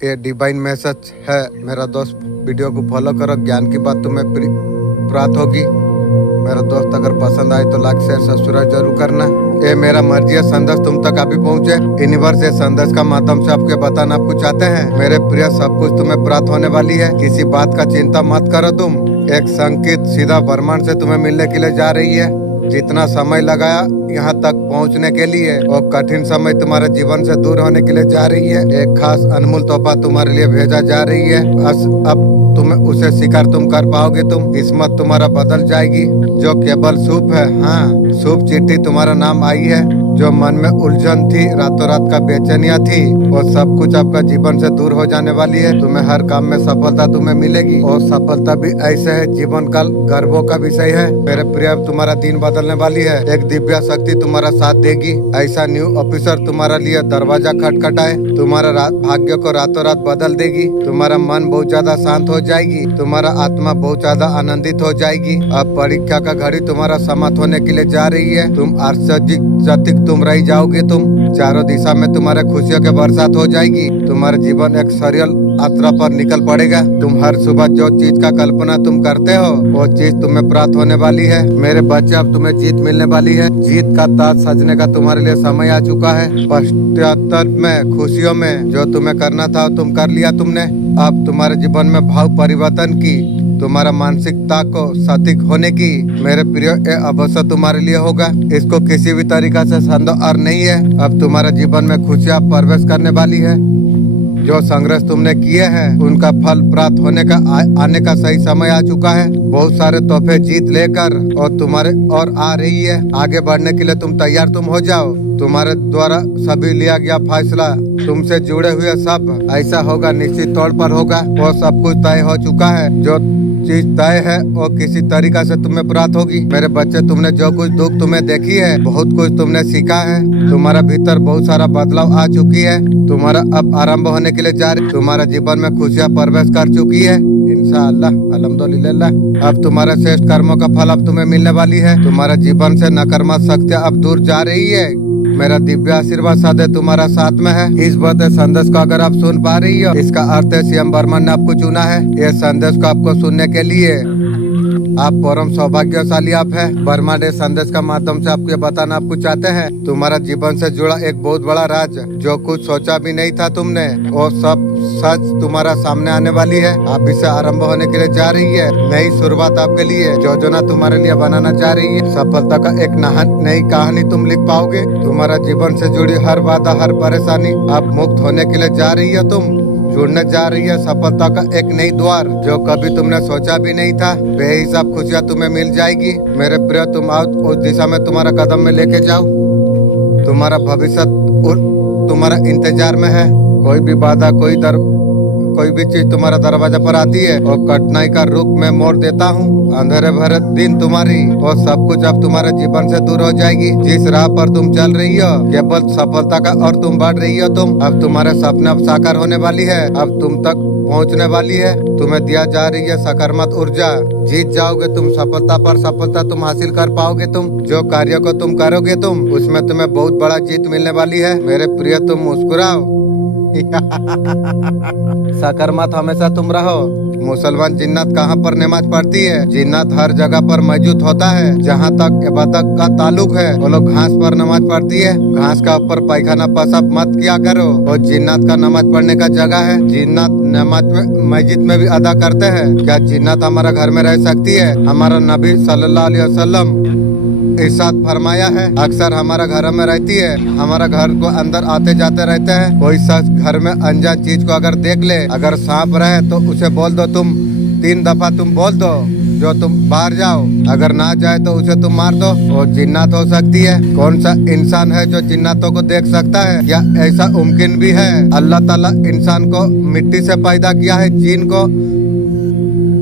ये divine message है मेरा दोस्त। वीडियो को फॉलो करो, ज्ञान की बात तुम्हें प्राप्त होगी। मेरा दोस्त अगर पसंद आए तो लाइक शेयर सब्सक्राइब जरूर करना। ये मेरा मर्जी है संदेश तुम तक अभी पहुँचे। यूनिवर्स ये संदेश का माध्यम से आपके बताना आपको चाहते हैं। मेरे प्रिय, सब कुछ तुम्हें प्राप्त होने वाली है। किसी बात का चिंता मत करो तुम। एक संकेत सीधा ब्रह्मांड से तुम्हें मिलने के लिए जा रही है। जितना समय लगाया यहाँ तक पहुँचने के लिए और कठिन समय तुम्हारे जीवन से दूर होने के लिए जा रही है। एक खास अनमोल तोहफा तुम्हारे लिए भेजा जा रही है। अब तुम्हें उसे स्वीकार तुम कर पाओगे। तुम किस्मत तुम्हारा बदल जाएगी। जो केवल शुभ है, हाँ, शुभ चिट्ठी तुम्हारा नाम आई है। जो मन में उलझन थी, रातों रात का बेचैनियां थी, वो सब कुछ आपका जीवन से दूर हो जाने वाली है। तुम्हें हर काम में सफलता तुम्हें मिलेगी और सफलता भी ऐसे है जीवन काल गर्वों का विषय है। मेरे प्रिय, तुम्हारा दिन बदलने वाली है। एक दिव्य शक्ति तुम्हारा साथ देगी। ऐसा न्यू ऑफिसर तुम्हारा लिए दरवाजा खटखटाए तुम्हारा भाग्य को रातों रात बदल देगी। तुम्हारा मन बहुत ज्यादा शांत हो जाएगी। तुम्हारा आत्मा बहुत ज्यादा आनंदित हो जाएगी। अब परीक्षा का घड़ी तुम्हारा समाप्त होने के लिए जा रही है। तुम आश्चर्यचकित तुम रह जाओगे। तुम चारों दिशा में तुम्हारे खुशियों के बरसात हो जाएगी। तुम्हारा जीवन एक सरल यात्रा पर निकल पड़ेगा। तुम हर सुबह जो चीज का कल्पना तुम करते हो वो चीज तुम्हें प्राप्त होने वाली है। मेरे बच्चे, अब तुम्हें जीत मिलने वाली है। जीत का ताज सजने का तुम्हारे लिए समय आ चुका है। पश्चाताप में, खुशियों में जो तुम्हें करना था तुम कर लिया तुमने। अब तुम्हारे जीवन में भाव परिवर्तन की, तुम्हारा मानसिकता को सटीक होने की, मेरे प्रिय, ये अवसर तुम्हारे लिए होगा। इसको किसी भी तरीका से संदेह और नहीं है। अब तुम्हारे जीवन में खुशियाँ प्रवेश करने वाली है। जो संघर्ष तुमने किए हैं उनका फल प्राप्त होने का आने का सही समय आ चुका है। बहुत सारे तोहफे जीत लेकर और तुम्हारे और आ रही है। आगे बढ़ने के लिए तुम तैयार तुम हो जाओ। तुम्हारे द्वारा सभी लिया गया फैसला, तुमसे जुड़े हुए सब ऐसा होगा, निश्चित तौर पर होगा। वो सब कुछ तय हो चुका है। जो चीज तय है वो किसी तरीका से तुम्हें प्राप्त होगी। मेरे बच्चे, तुमने जो कुछ दुख तुम्हें देखी है, बहुत कुछ तुमने सीखा है। तुम्हारा भीतर बहुत सारा बदलाव आ चुकी है। तुम्हारा अब आरंभ होने के लिए जा रही। तुम्हारा जीवन में खुशियाँ प्रवेश कर चुकी है। इंशाअल्लाह, अल्हम्दुलिल्लाह। अब तुम्हारे श्रेष्ठ कर्मों का फल अब तुम्हें मिलने वाली है। तुम्हारे जीवन से नकारात्मक शक्तियाँ अब दूर जा रही है। मेरा दिव्य आशीर्वाद सदैव तुम्हारा साथ में है। इस बात संदेश को अगर आप सुन पा रही हो, इसका अर्थ है सीएम बर्मन ने आपको चुना है। ये संदेश को आपको सुनने के लिए आप परम सौभाग्यशाली आप है। बर्मा डे संदेश का माध्यम से आपको बताना आपको चाहते हैं, तुम्हारा जीवन से जुड़ा एक बहुत बड़ा राज जो कुछ सोचा भी नहीं था तुमने, वो सब सच तुम्हारा सामने आने वाली है। आप इसे आरंभ होने के लिए जा रही है। नई शुरुआत आपके लिए योजना तुम्हारे लिए बनाना चाह रही है। सफलता का एक नई कहानी तुम लिख पाओगे। तुम्हारा जीवन से जुड़ी हर बाधा, हर परेशानी अब मुक्त होने के लिए जा रही है। तुम जुड़ने जा रही है सफलता का एक नई द्वार जो कभी तुमने सोचा भी नहीं था। बेहिसाब खुशियाँ तुम्हें मिल जाएगी। मेरे प्रिय, तुम आओ उस दिशा में तुम्हारा कदम में लेके जाओ। तुम्हारा भविष्य तुम्हारा इंतजार में है। कोई भी बाधा, कोई भी चीज तुम्हारा दरवाजा पर आती है और कठिनाई का रुख में मोड़ देता हूँ। अंधेरे भरे दिन तुम्हारी और सब कुछ अब तुम्हारे जीवन से दूर हो जाएगी। जिस राह पर तुम चल रही हो केवल सफलता का और तुम बढ़ रही हो। तुम अब तुम्हारे सपने अब साकार होने वाली है। अब तुम तक पहुंचने वाली है। तुम्हें दिया जा रही है सकारात्मक ऊर्जा। जीत जाओगे तुम। सफलता पर सफलता तुम हासिल कर पाओगे। तुम जो कार्य को तुम करोगे तुम उसमें तुम्हें बहुत बड़ा जीत मिलने वाली है। मेरे प्रिय, तुम मुस्कुराओ। सकारात्मक हमेशा तुम रहो। मुसलमान जिन्नत कहाँ पर नमाज पढ़ती है? जिन्नत हर जगह पर मौजूद होता है। जहाँ तक इबादत का ताल्लुक है वो लोग घास पर नमाज पढ़ती है। घास का ऊपर पैखाना पेशाब मत किया करो। और जिन्नत का नमाज पढ़ने का जगह है। जिन्नत नमाज में मस्जिद में भी अदा करते हैं। क्या जिन्नत हमारा घर में रह सकती है? हमारा नबी सल्लल्लाहु अलैहि वसल्लम इरशाद फरमाया है, अक्सर हमारा घर में रहती है। हमारा घर को अंदर आते जाते रहते हैं। कोई शख्स घर में अनजान चीज को अगर देख ले, अगर सांप रहे तो उसे बोल दो, तुम 3 दफा तुम बोल दो जो तुम बाहर जाओ। अगर ना जाए तो उसे तुम मार दो। और जिन्नात हो सकती है। कौन सा इंसान है जो जिन्नातों को देख सकता है? या ऐसा मुमकिन भी है? अल्लाह ताला इंसान को मिट्टी से पैदा किया है, जिन को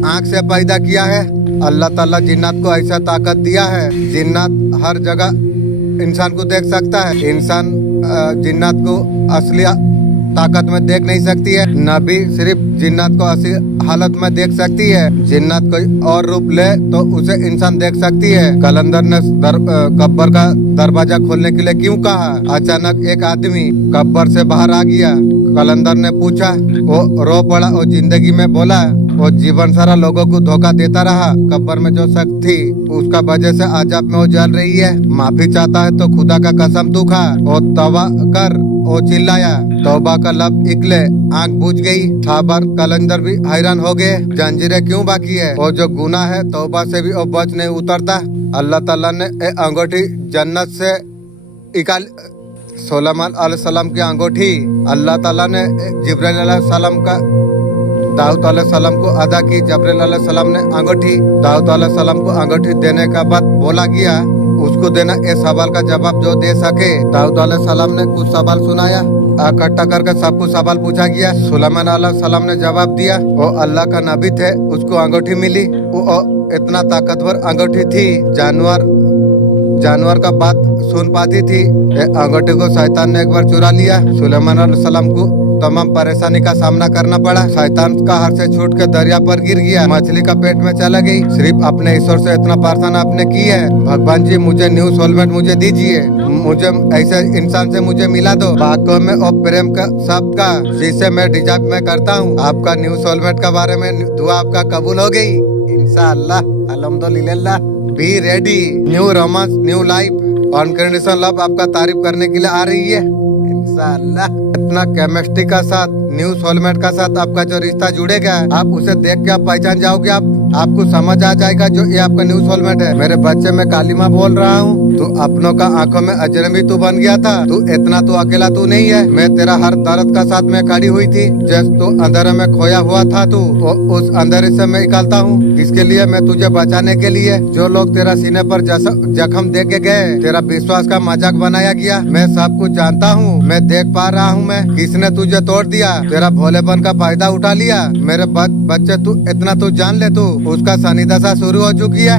आँख से पैदा किया है। अल्लाह ताला जिन्नात को ऐसा ताकत दिया है। जिन्नात हर जगह इंसान को देख सकता है। इंसान जिन्नात को असली ताकत में देख नहीं सकती है। नबी सिर्फ जिन्नात को असली हालत में देख सकती है। जिन्नात कोई और रूप ले तो उसे इंसान देख सकती है। कलंदर ने कब्र का दरवाजा खोलने के लिए क्यों कहा? अचानक एक आदमी कब्र से बाहर आ गया। कलंदर ने पूछा। वो रो पड़ा और जिंदगी में बोला, वो जीवन सारा लोगों को धोखा देता रहा। कब्र में जो शक थी उसका वजह से अजाब में वो जल रही है। माफी चाहता है तो खुदा का कसम तू खा और तौबा कर। वो चिल्लाया। तौबा का लब निकले, आंख बुझ गई। थाबर कलंदर भी हैरान हो गए, जंजीरें क्यों बाकी है? वो जो गुनाह है तौबा से भी वो बच नहीं उतरता। अल्लाह ताला ने अंगूठी जन्नत से निकाल सुलेमान अलैहिस्सलाम की अंगूठी अल्लाह ताला ने जिब्राइल अलैहिस्सलाम का दाऊद अलैहिस्सलाम को अदा की। जिब्राइल अलैहिस्सलाम ने अंगूठी दाऊद अलैहिस्सलाम को अंगूठी देने का बाद बोला गया उसको देना। इस सवाल का जवाब जो दे सके। दाऊद अलैहिस्सलाम ने कुछ सवाल सुनाया, इकट्ठा करके सबको सवाल पूछा गया। सुलेमान अलैहिस्सलाम ने जवाब दिया। वो अल्लाह का नबी थे, उसको अंगूठी मिली। वो इतना ताकतवर अंगूठी थी, जानवर का बात सुन पाती थी। अंगूठी को शैतान ने एक बार चुरा लिया। सुलेमान अलैहिस्सलाम को तमाम परेशानी का सामना करना पड़ा। शैतान का हाथ से छूट के दरिया पर गिर गया, मछली का पेट में चला गई। सिर्फ अपने ईश्वर से इतना प्रार्थना आपने की है, भगवान जी मुझे न्यू सोलमेट मुझे दीजिए, मुझे ऐसे इंसान से मुझे मिला दो वाकई में और प्रेम का शब्द का जिसे मैं डिजर्व में करता हूँ। आपका न्यू सोलमेट के बारे में दुआ आपका कबूल हो गई इंशाअल्लाह। अल्हम्दुलिल्लाह। Be ready, new romance, new life, unconditional love आपका तारीफ करने के लिए आ रही है इंशाअल्लाह। इतना केमिस्ट्री का साथ न्यू सोलमेट का साथ आपका जो रिश्ता जुड़ेगा, आप उसे देख के आप पहचान जाओगे। आपको समझ आ जाएगा जो ये आपका न्यू सोलमेट है। मेरे बच्चे मैं कालिमा बोल रहा हूँ, तू अपनों का आंखों में अजनबी तू बन गया था। तू इतना तू अकेला तू नहीं है। मैं तेरा हर दर्द का साथ में खड़ी हुई थी। जैसे तू अंधेरे में खोया हुआ था, तू उस अंधेरे से मैं निकालता हूँ। इसके लिए मैं तुझे बचाने के लिए जो लोग तेरा सीने पर जख्म दे के गए, तेरा विश्वास का मजाक बनाया गया, मैं सब कुछ जानता हूँ। मैं देख पा रहा हूँ मैं किसने तुझे तोड़ दिया, तेरा भोलेपन का फायदा उठा लिया। मेरे बच्चे तू इतना तू जान ले, तू उसका शनि दशा शुरू हो चुकी है।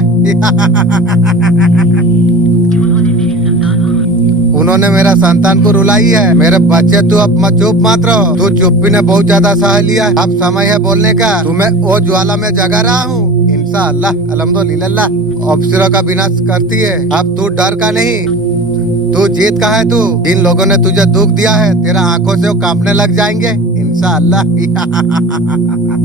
उन्होंने मेरा संतान को रुलाई है। मेरे बच्चे तू अब चुप मत रहो। तू चुप्पी ने बहुत ज्यादा सह लिया। अब समय है बोलने का। तुम्हें वो ज्वाला में जगा रहा हूँ इंशाअल्लाह। अल्हम्दुलिल्लाह। अफसरों का विनाश करती है। अब तू डर का नहीं, तू जीत का है। तू जिन लोगों ने तुझे दुख दिया है, तेरा आंखों से वो कांपने लग जाएंगे इंशाअल्लाह।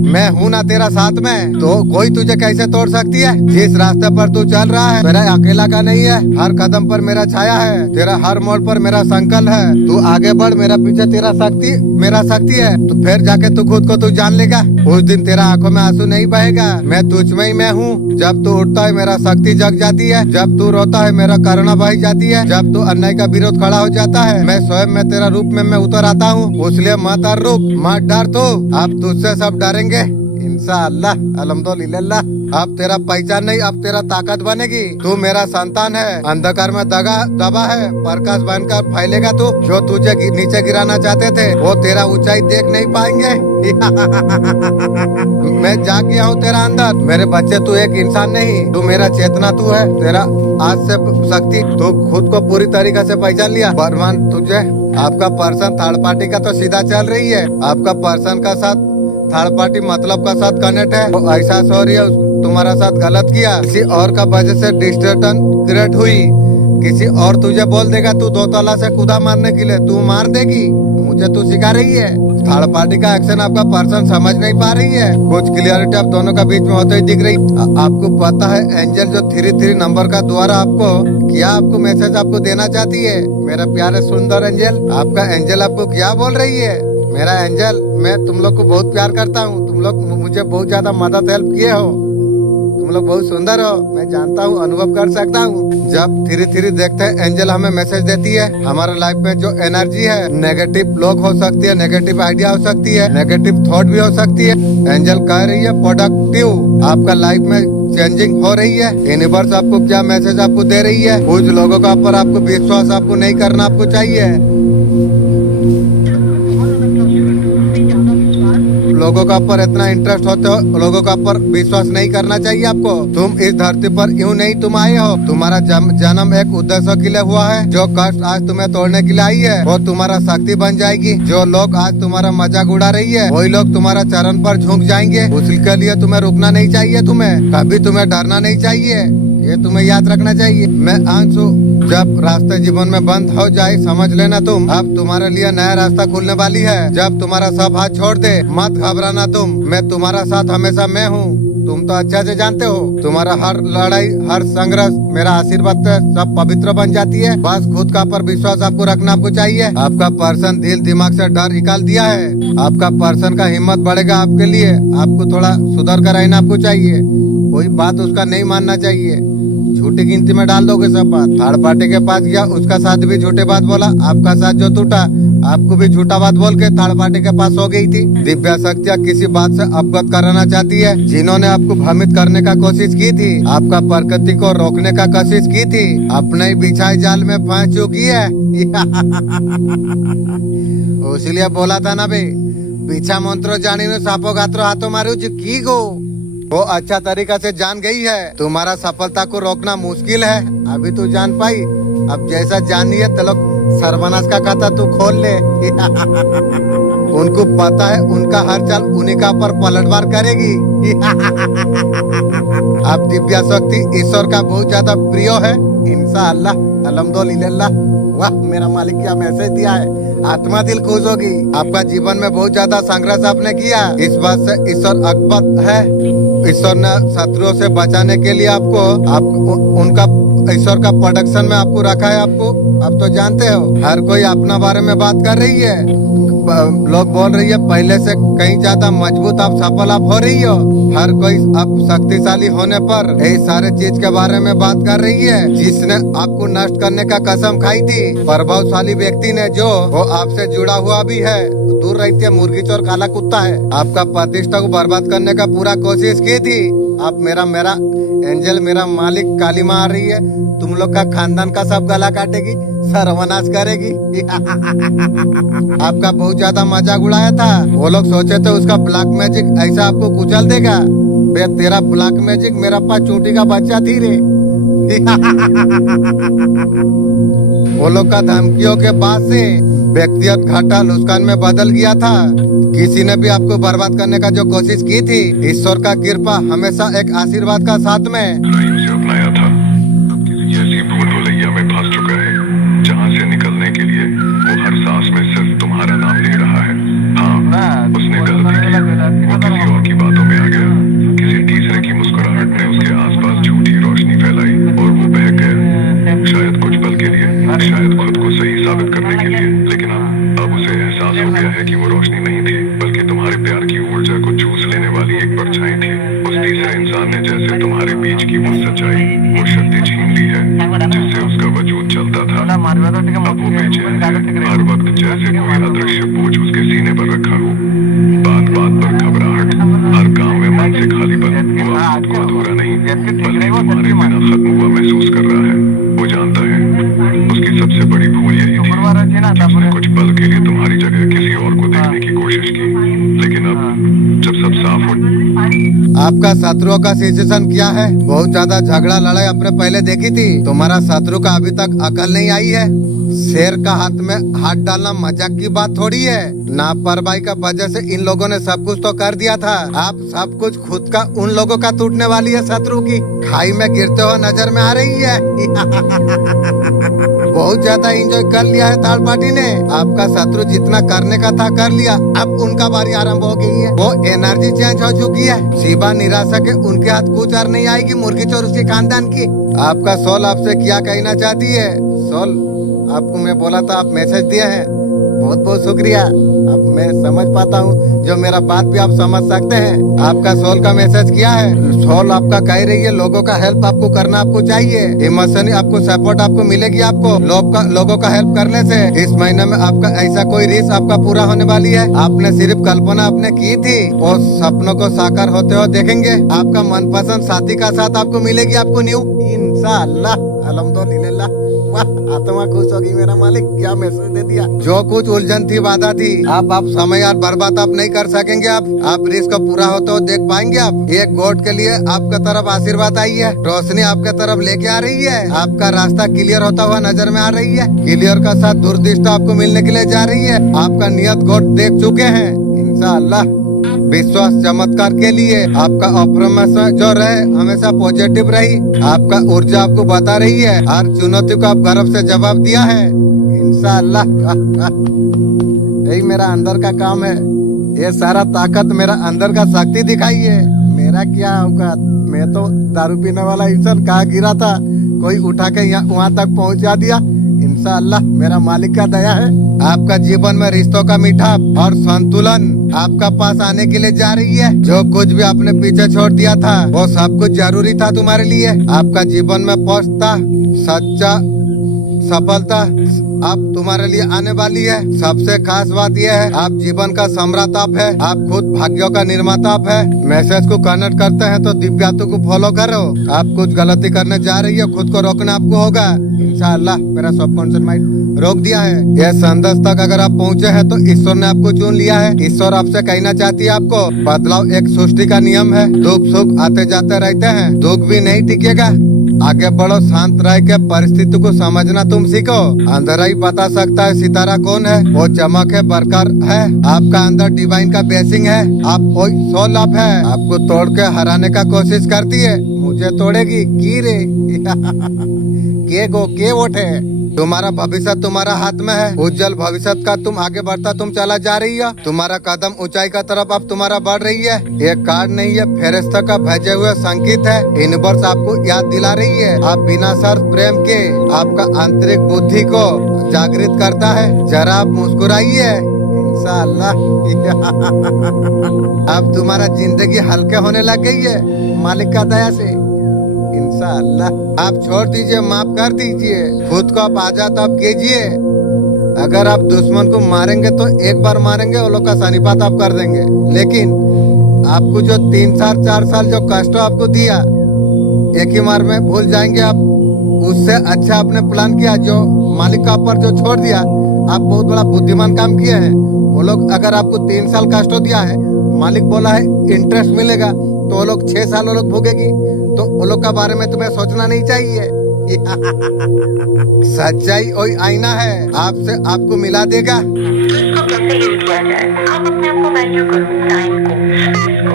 मैं हूँ ना तेरा साथ में, तो कोई तुझे कैसे तोड़ सकती है? जिस रास्ते पर तू चल रहा है मेरा अकेला का नहीं है। हर कदम पर मेरा छाया है, तेरा हर मोड़ पर मेरा संकल्प है। तू आगे बढ़, मेरा पीछे तेरा शक्ति है। तो फिर जाके तू खुद को तू जान लेगा। उस दिन तेरा आंखों में आंसू नहीं बहेगा। मैं तुझ में ही मैं हूँ। जब तू उठता है मेरा शक्ति जग जाती है। जब तू रोता है मेरा करुणा बह जाती है। जब तू अन्याय का विरोध खड़ा हो जाता है, मैं स्वयं में तेरा रूप में मैं उतर आता हूँ। इसलिए मत रुक, मत डर। तू अब तुझसे सब डरेंगे इंशाअल्लाह। अल्हम्दुलिल्लाह। अब तेरा पहचान नहीं, अब तेरा ताकत बनेगी। तू मेरा संतान है। अंधकार में दबा है, प्रकाश बनकर फैलेगा। तू जो तुझे नीचे गिराना चाहते थे वो तेरा ऊंचाई देख नहीं पाएंगे। मैं जाग गया हूँ तेरा अंदर। मेरे बच्चे तू एक इंसान नहीं, तू मेरा चेतना तू है। तेरा आज से शक्ति तू खुद को पूरी तरीके से पहचान लिया। भगवान तुझे आपका पर्सन थर्ड पार्टी का तो सीधा चल रही है। आपका पर्सन का साथ थर्ड पार्टी मतलब का साथ कनेक्ट है। वो ऐसा हो रही है तुम्हारा साथ गलत किया, किसी और का वजह से डिस्टर्बेंस क्रिएट हुई। किसी और तुझे बोल देगा तू 2 तला से कूदा मारने के लिए, तू मार देगी। मुझे तू सिखा रही है। थर्ड पार्टी का एक्शन आपका पर्सन समझ नहीं पा रही है। कुछ क्लियरिटी आप दोनों का बीच में होते ही दिख रही। आपको पता है एंजल जो 33 नंबर का द्वारा आपको क्या आपको मैसेज आपको देना चाहती है? मेरा प्यारे सुंदर एंजल, आपका एंजल आपको क्या बोल रही है? मेरा एंजल, मैं तुम लोग को बहुत प्यार करता हूँ। तुम लोग मुझे बहुत ज्यादा मदद हेल्प किए हो। तुम लोग बहुत सुंदर हो, मैं जानता हूँ, अनुभव कर सकता हूँ। जब धीरे धीरे देखते हैं एंजल हमें मैसेज देती है। हमारे लाइफ में जो एनर्जी है, नेगेटिव ब्लॉक हो सकती है, नेगेटिव आइडिया हो सकती है, नेगेटिव थॉट भी हो सकती है। एंजल कह रही है प्रोडक्टिव आपका लाइफ में चेंजिंग हो रही है। यूनिवर्स आपको क्या मैसेज आपको दे रही है? कुछ लोगों का ऊपर आपको विश्वास आपको नहीं करना आपको चाहिए। लोगों का ऊपर इतना इंटरेस्ट होते हो, लोगों का ऊपर विश्वास नहीं करना चाहिए आपको। तुम इस धरती पर यूं नहीं तुम आए हो। तुम्हारा जन्म एक उद्देश्य के लिए हुआ है। जो कष्ट आज तुम्हें तोड़ने के लिए आई है वो तुम्हारा शक्ति बन जाएगी। जो लोग आज तुम्हारा मजाक उड़ा रही है वही लोग तुम्हारा चरण पर झुक जाएंगे। उसके लिए तुम्हें रुकना नहीं चाहिए। तुम्हें कभी तुम्हें डरना नहीं चाहिए ये तुम्हें याद रखना चाहिए। मैं आंसू जब रास्ते जीवन में बंद हो जाए समझ लेना तुम, अब तुम्हारे लिए नया रास्ता खुलने वाली है। जब तुम्हारा सब हाथ छोड़ दे मत घबराना तुम, मैं तुम्हारा साथ हमेशा मैं हूँ। तुम तो अच्छा से जानते हो तुम्हारा हर लड़ाई हर संघर्ष मेरा आशीर्वाद से सब पवित्र बन जाती है। बस खुद का पर विश्वास आपको रखना आपको चाहिए। आपका पर्सन दिल दिमाग से डर निकाल दिया है। आपका पर्सन का हिम्मत बढ़ेगा आपके लिए। आपको थोड़ा सुधर कर रहना आपको चाहिए। कोई बात उसका नहीं मानना चाहिए। झूठी गिनती में डाल दोगे सब बात। थर्ड पार्टी के पास गया, उसका साथ भी झूठे बात बोला। आपका साथ जो टूटा आपको भी झूठा बात बोल के थर्ड पार्टी के पास हो गई थी। दिव्या शक्तियाँ किसी बात से अवगत कराना चाहती है। जिन्होंने आपको भ्रमित करने का कोशिश की थी, आपका प्रकृति को रोकने का कोशिश की थी, अपने ही बिछाए जाल में फंस चुकी है। इसलिए बोला था ना भाई, पीछा मंत्रो जानी ने सापो गात्रो हाथों मारू की गो। वो अच्छा तरीका से जान गई है तुम्हारा सफलता को रोकना मुश्किल है। अभी तू जान पाई, अब जैसा जानी है तो लोग सर्वनाश का खाता तू खोल ले। उनको पता है उनका हर चाल उन्हीं का पर पलटवार करेगी। अब दिव्या शक्ति ईश्वर का बहुत ज्यादा प्रिय है। इंशाअल्लाह अल्हम्दुलिल्लाह। वाह मेरा मालिक क्या मैसेज दिया है, आत्मा दिल खुश होगी। आपका जीवन में बहुत ज्यादा संघर्ष आपने किया, इस बात से ईश्वर अकबत है। ईश्वर ने शत्रुओं से बचाने के लिए आपको उनका ईश्वर का प्रोडक्शन में आपको रखा है। आपको अब तो जानते हो हर कोई अपना बारे में बात कर रही है। लोग बोल रही है पहले से कहीं ज्यादा मजबूत आप सफल आप हो रही हो। हर कोई अब शक्तिशाली होने पर यही सारे चीज के बारे में बात कर रही है। जिसने आपको नष्ट करने का कसम खाई थी, प्रभावशाली व्यक्ति ने जो वो आपसे जुड़ा हुआ भी है, दूर रहती है मुर्गी चोर काला कुत्ता है। आपका प्रतिष्ठा को बर्बाद करने का पूरा कोशिश की थी। आप मेरा एंजल मेरा मालिक काली माँ आ रही है, तुम लोग का खानदान का सब गला काटेगी, सर्वनाश करेगी। आपका बहुत ज्यादा मजाक उड़ाया था। वो लोग सोचे थे उसका ब्लैक मैजिक ऐसा आपको कुचल देगा। बे तेरा ब्लैक मैजिक मेरा पास चूंटी का बच्चा थी रे। वो लोग का धमकियों के बाद से व्यक्तिगत घाटा नुकसान में बदल गया था। किसी ने भी आपको बर्बाद करने का जो कोशिश की थी, ईश्वर का कृपा हमेशा एक आशीर्वाद का साथ में उसे अपनाया था। ये सी भूल भुलैया में फंस चुका है, जहाँ से निकलने के लिए वो हर सांस में सिर्फ तुम्हारा नाम ले रहा है। हाँ, उसने गलती की, वो किसी और की बातों में आ गया। किसी तीसरे की मुस्कुराहट ने उसके आसपास झूठी रोशनी फैलाई और वो बहक गया। शायद कुछ पल के लिए, शायद खुद को सही साबित करने के लिए, लेकिन अब उसे एहसास हो गया है कि वो रोशनी नहीं थी, बल्कि तुम्हारे प्यार की ऊर्जा को चूस लेने वाली एक परछाई थी। उस तीसरे इंसान ने जैसे तुम्हारे बीच की वो सच्चाई, वो शक्ति छीन ली है जिससे उसका वजूद चलता था। अब वो बेचैन है, हर वक्त जैसे कोई अदृश्य बोझ उसके सीने पर रखा हो। बात बात पर घबराहट, हर काम में मन से खालीपन। वो अब खुद को अधूरा नहीं बल्कि तुम्हारे बिना खत्म हुआ महसूस कर रहा है। वो जानता है उसकी सबसे बड़ी भूल यही थी कि उसने कुछ पल के लिए तुम्हारी जगह किसी और को देखने की कोशिश की। लेकिन अब जब सब साफ हो, आपका शत्रुओं का सिचुएशन क्या है? बहुत ज्यादा झगड़ा लड़ाई आपने पहले देखी थी। तुम्हारा शत्रु का अभी तक अकल नहीं आई है। शेर का हाथ में हाथ डालना मजाक की बात थोड़ी है। लापरवाही का वजह से इन लोगों ने सब कुछ तो कर दिया था। आप सब कुछ खुद का उन लोगों का टूटने वाली है। शत्रु की खाई में गिरते हुए नजर में आ रही है। बहुत ज्यादा एंजॉय कर लिया है थर्ड पार्टी ने। आपका शत्रु जितना करने का था कर लिया, अब उनका बारी आरंभ हो गई है। वो एनर्जी चेंज हो चुकी है। सिवा निराशा के उनके हाथ कुछ और नहीं आएगी मुर्गी चोर उसके खानदान की। आपका सोल आपसे क्या कहना चाहती है? सोल आपको मैं बोला था, आप मैसेज दिए हैं, बहुत बहुत शुक्रिया। अब मैं समझ पाता हूँ जो मेरा बात भी आप समझ सकते हैं। आपका सोल का मैसेज क्या है? सोल आपका कह रही है लोगों का हेल्प आपको करना आपको चाहिए। इमोशनली आपको सपोर्ट आपको मिलेगी। आपको लोगों का हेल्प करने से इस महीने में आपका ऐसा कोई रिस्क आपका पूरा होने वाली है। आपने सिर्फ कल्पना आपने की थी, वो सपनों को साकार होते हुए देखेंगे। आपका मनपसंद साथी का साथ आपको मिलेगी। आपको न्यू इंशाअल्लाह अल्हम्दुलिल्लाह। वाह आत्मा खुश होगी मेरा मालिक, क्या मैसेज दे दिया। जो कुछ उलझन थी बाधा थी, आप समय यार बर्बाद आप नहीं कर सकेंगे। आप रिस्क पूरा होते हो देख पाएंगे। आप एक गोट के लिए आपका तरफ आशीर्वाद आई है, रोशनी आपके तरफ लेके आ रही है। आपका रास्ता क्लियर होता हुआ नजर में आ रही है। क्लियर का साथ दूरदृष्टि आपको मिलने के लिए जा रही है। आपका नियत गोट देख चुके हैं। इंशाअल्लाह विश्वास चमत्कार के लिए आपका अफर्मेशन जो रहे हमेशा पॉजिटिव रही। आपका ऊर्जा आपको बता रही है, हर चुनौती को आप गर्व से जवाब दिया है इंशाअल्लाह। यही मेरा अंदर का काम है, ये सारा ताकत मेरा अंदर का शक्ति दिखाई है। मेरा क्या औकात, मैं तो दारू पीने वाला इंसान कहाँ गिरा था, कोई उठा के यहाँ वहाँ तक पहुँचा दिया। इंशाअल्लाह मेरा मालिक का दया है। आपका जीवन में रिश्तों का मीठा और संतुलन आपका पास आने के लिए जा रही है। जो कुछ भी आपने पीछे छोड़ दिया था वो सब कुछ जरूरी था तुम्हारे लिए। आपका जीवन में पहुंचता सच्चा सफलता अब तुम्हारे लिए आने वाली है। सबसे खास बात यह है, आप जीवन का सम्राट आप है, आप खुद भाग्यों का निर्माता आप है। मैसेज को कनेक्ट करते हैं तो दिव्यातों को फॉलो करो। आप कुछ गलती करने जा रही है, खुद को रोकना आपको होगा इंशाअल्लाह। मेरा सबकॉन्शियस माइंड रोक दिया है। यह संदेश तक अगर आप पहुँचे हैं तो ईश्वर ने आपको चुन लिया है। ईश्वर आपसे कहना चाहती है आपको बदलाव एक सृष्टि का नियम है। दुख सुख आते जाते रहते हैं, दुख भी नहीं टिकेगा। आगे बढ़ो, शांत रह के परिस्थिति को समझना तुम सीखो। अंधेरा ही बता सकता है सितारा कौन है, वो चमक है बरकरार है। आपका अंदर डिवाइन का ब्लेसिंग है। आप कोई सोल अप है, आपको तोड़ के हराने का कोशिश करती है। मुझे तोड़ेगी की रे के वोटे। तुम्हारा भविष्य तुम्हारा हाथ में है। उज्जवल भविष्य का तुम आगे बढ़ता तुम चला जा रही है। तुम्हारा कदम ऊंचाई का तरफ अब तुम्हारा बढ़ रही है। ये कार्ड नहीं है, फेरिश्ता का भेजे हुए संकेत है। यूनिवर्स आपको याद दिला रही है, आप बिना शर्त प्रेम के आपका आंतरिक बुद्धि को जागृत करता है। जरा आप मुस्कुराइए इंशाअल्लाह। अब तुम्हारा जिंदगी हल्के होने लग गई है मालिक का दया से इंशाअल्लाह। आप छोड़ दीजिए, माफ कर दीजिए, खुद को आप आजाद आप कीजिए। अगर आप दुश्मन को मारेंगे तो एक बार मारेंगे, वो लोग का सनीपात आप कर देंगे। लेकिन आपको जो 3 साल 4 साल जो कष्ट आपको दिया एक ही मार में भूल जाएंगे आप। उससे अच्छा आपने प्लान किया, जो मालिक का ऊपर जो छोड़ दिया। आप बहुत बड़ा बुद्धिमान काम किए हैं। वो लोग अगर आपको 3 साल कष्ट दिया है, मालिक बोला है इंटरेस्ट मिलेगा, तो वो लोग 6 साल वो लोग भोगेगी। तो वो लोग का बारे में तुम्हें सोचना नहीं चाहिए। सच्चाई वही आईना है, आपसे आपको मिला देगा। इसको कैसे यूज किया जाए? आप अपने आप को वैल्यू करो, टाइम को, स्पेस को,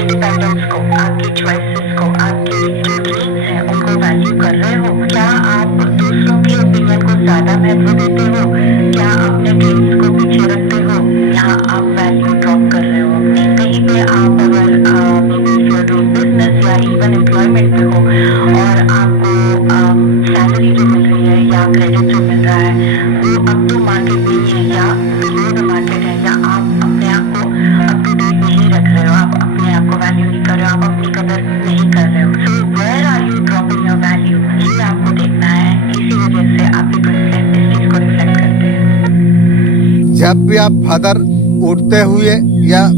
इंडिपेंडेंस को, आपकी चॉइसेस को, आपकी जो ड्रीम्स हैं उनको वैल्यू कर रहे हो। क्या आप दूसरों की ओपिनियन को ज्यादा महत्व देते हो? क्या अपने ड्रीम्स को पीछे रखते हो? यहाँ आप वैल्यू ड्रॉप कर रहे हो अपने। कहीं पे आप अगर बिजनेस या इवन एम्प्लॉयमेंट पे हो और आपको सैलरी जो मिल रही है या क्रेडिट जो मिल रहा है वो अब तो मार्केट नहीं है या बिलो द मार्केट है, या आप अपने आप को अप टू डेट नहीं रख रहे हो, आप अपने आप को वैल्यू नहीं कर रहे हो, आप अपनी कदर नहीं कर रहे हो। So where are you dropping your value, ये आपको देखना है। इसी वजह से आपके ट्विन इस चीज को रिफ्लेक्ट करते हैं। जब भी आप फदर उठते हुए या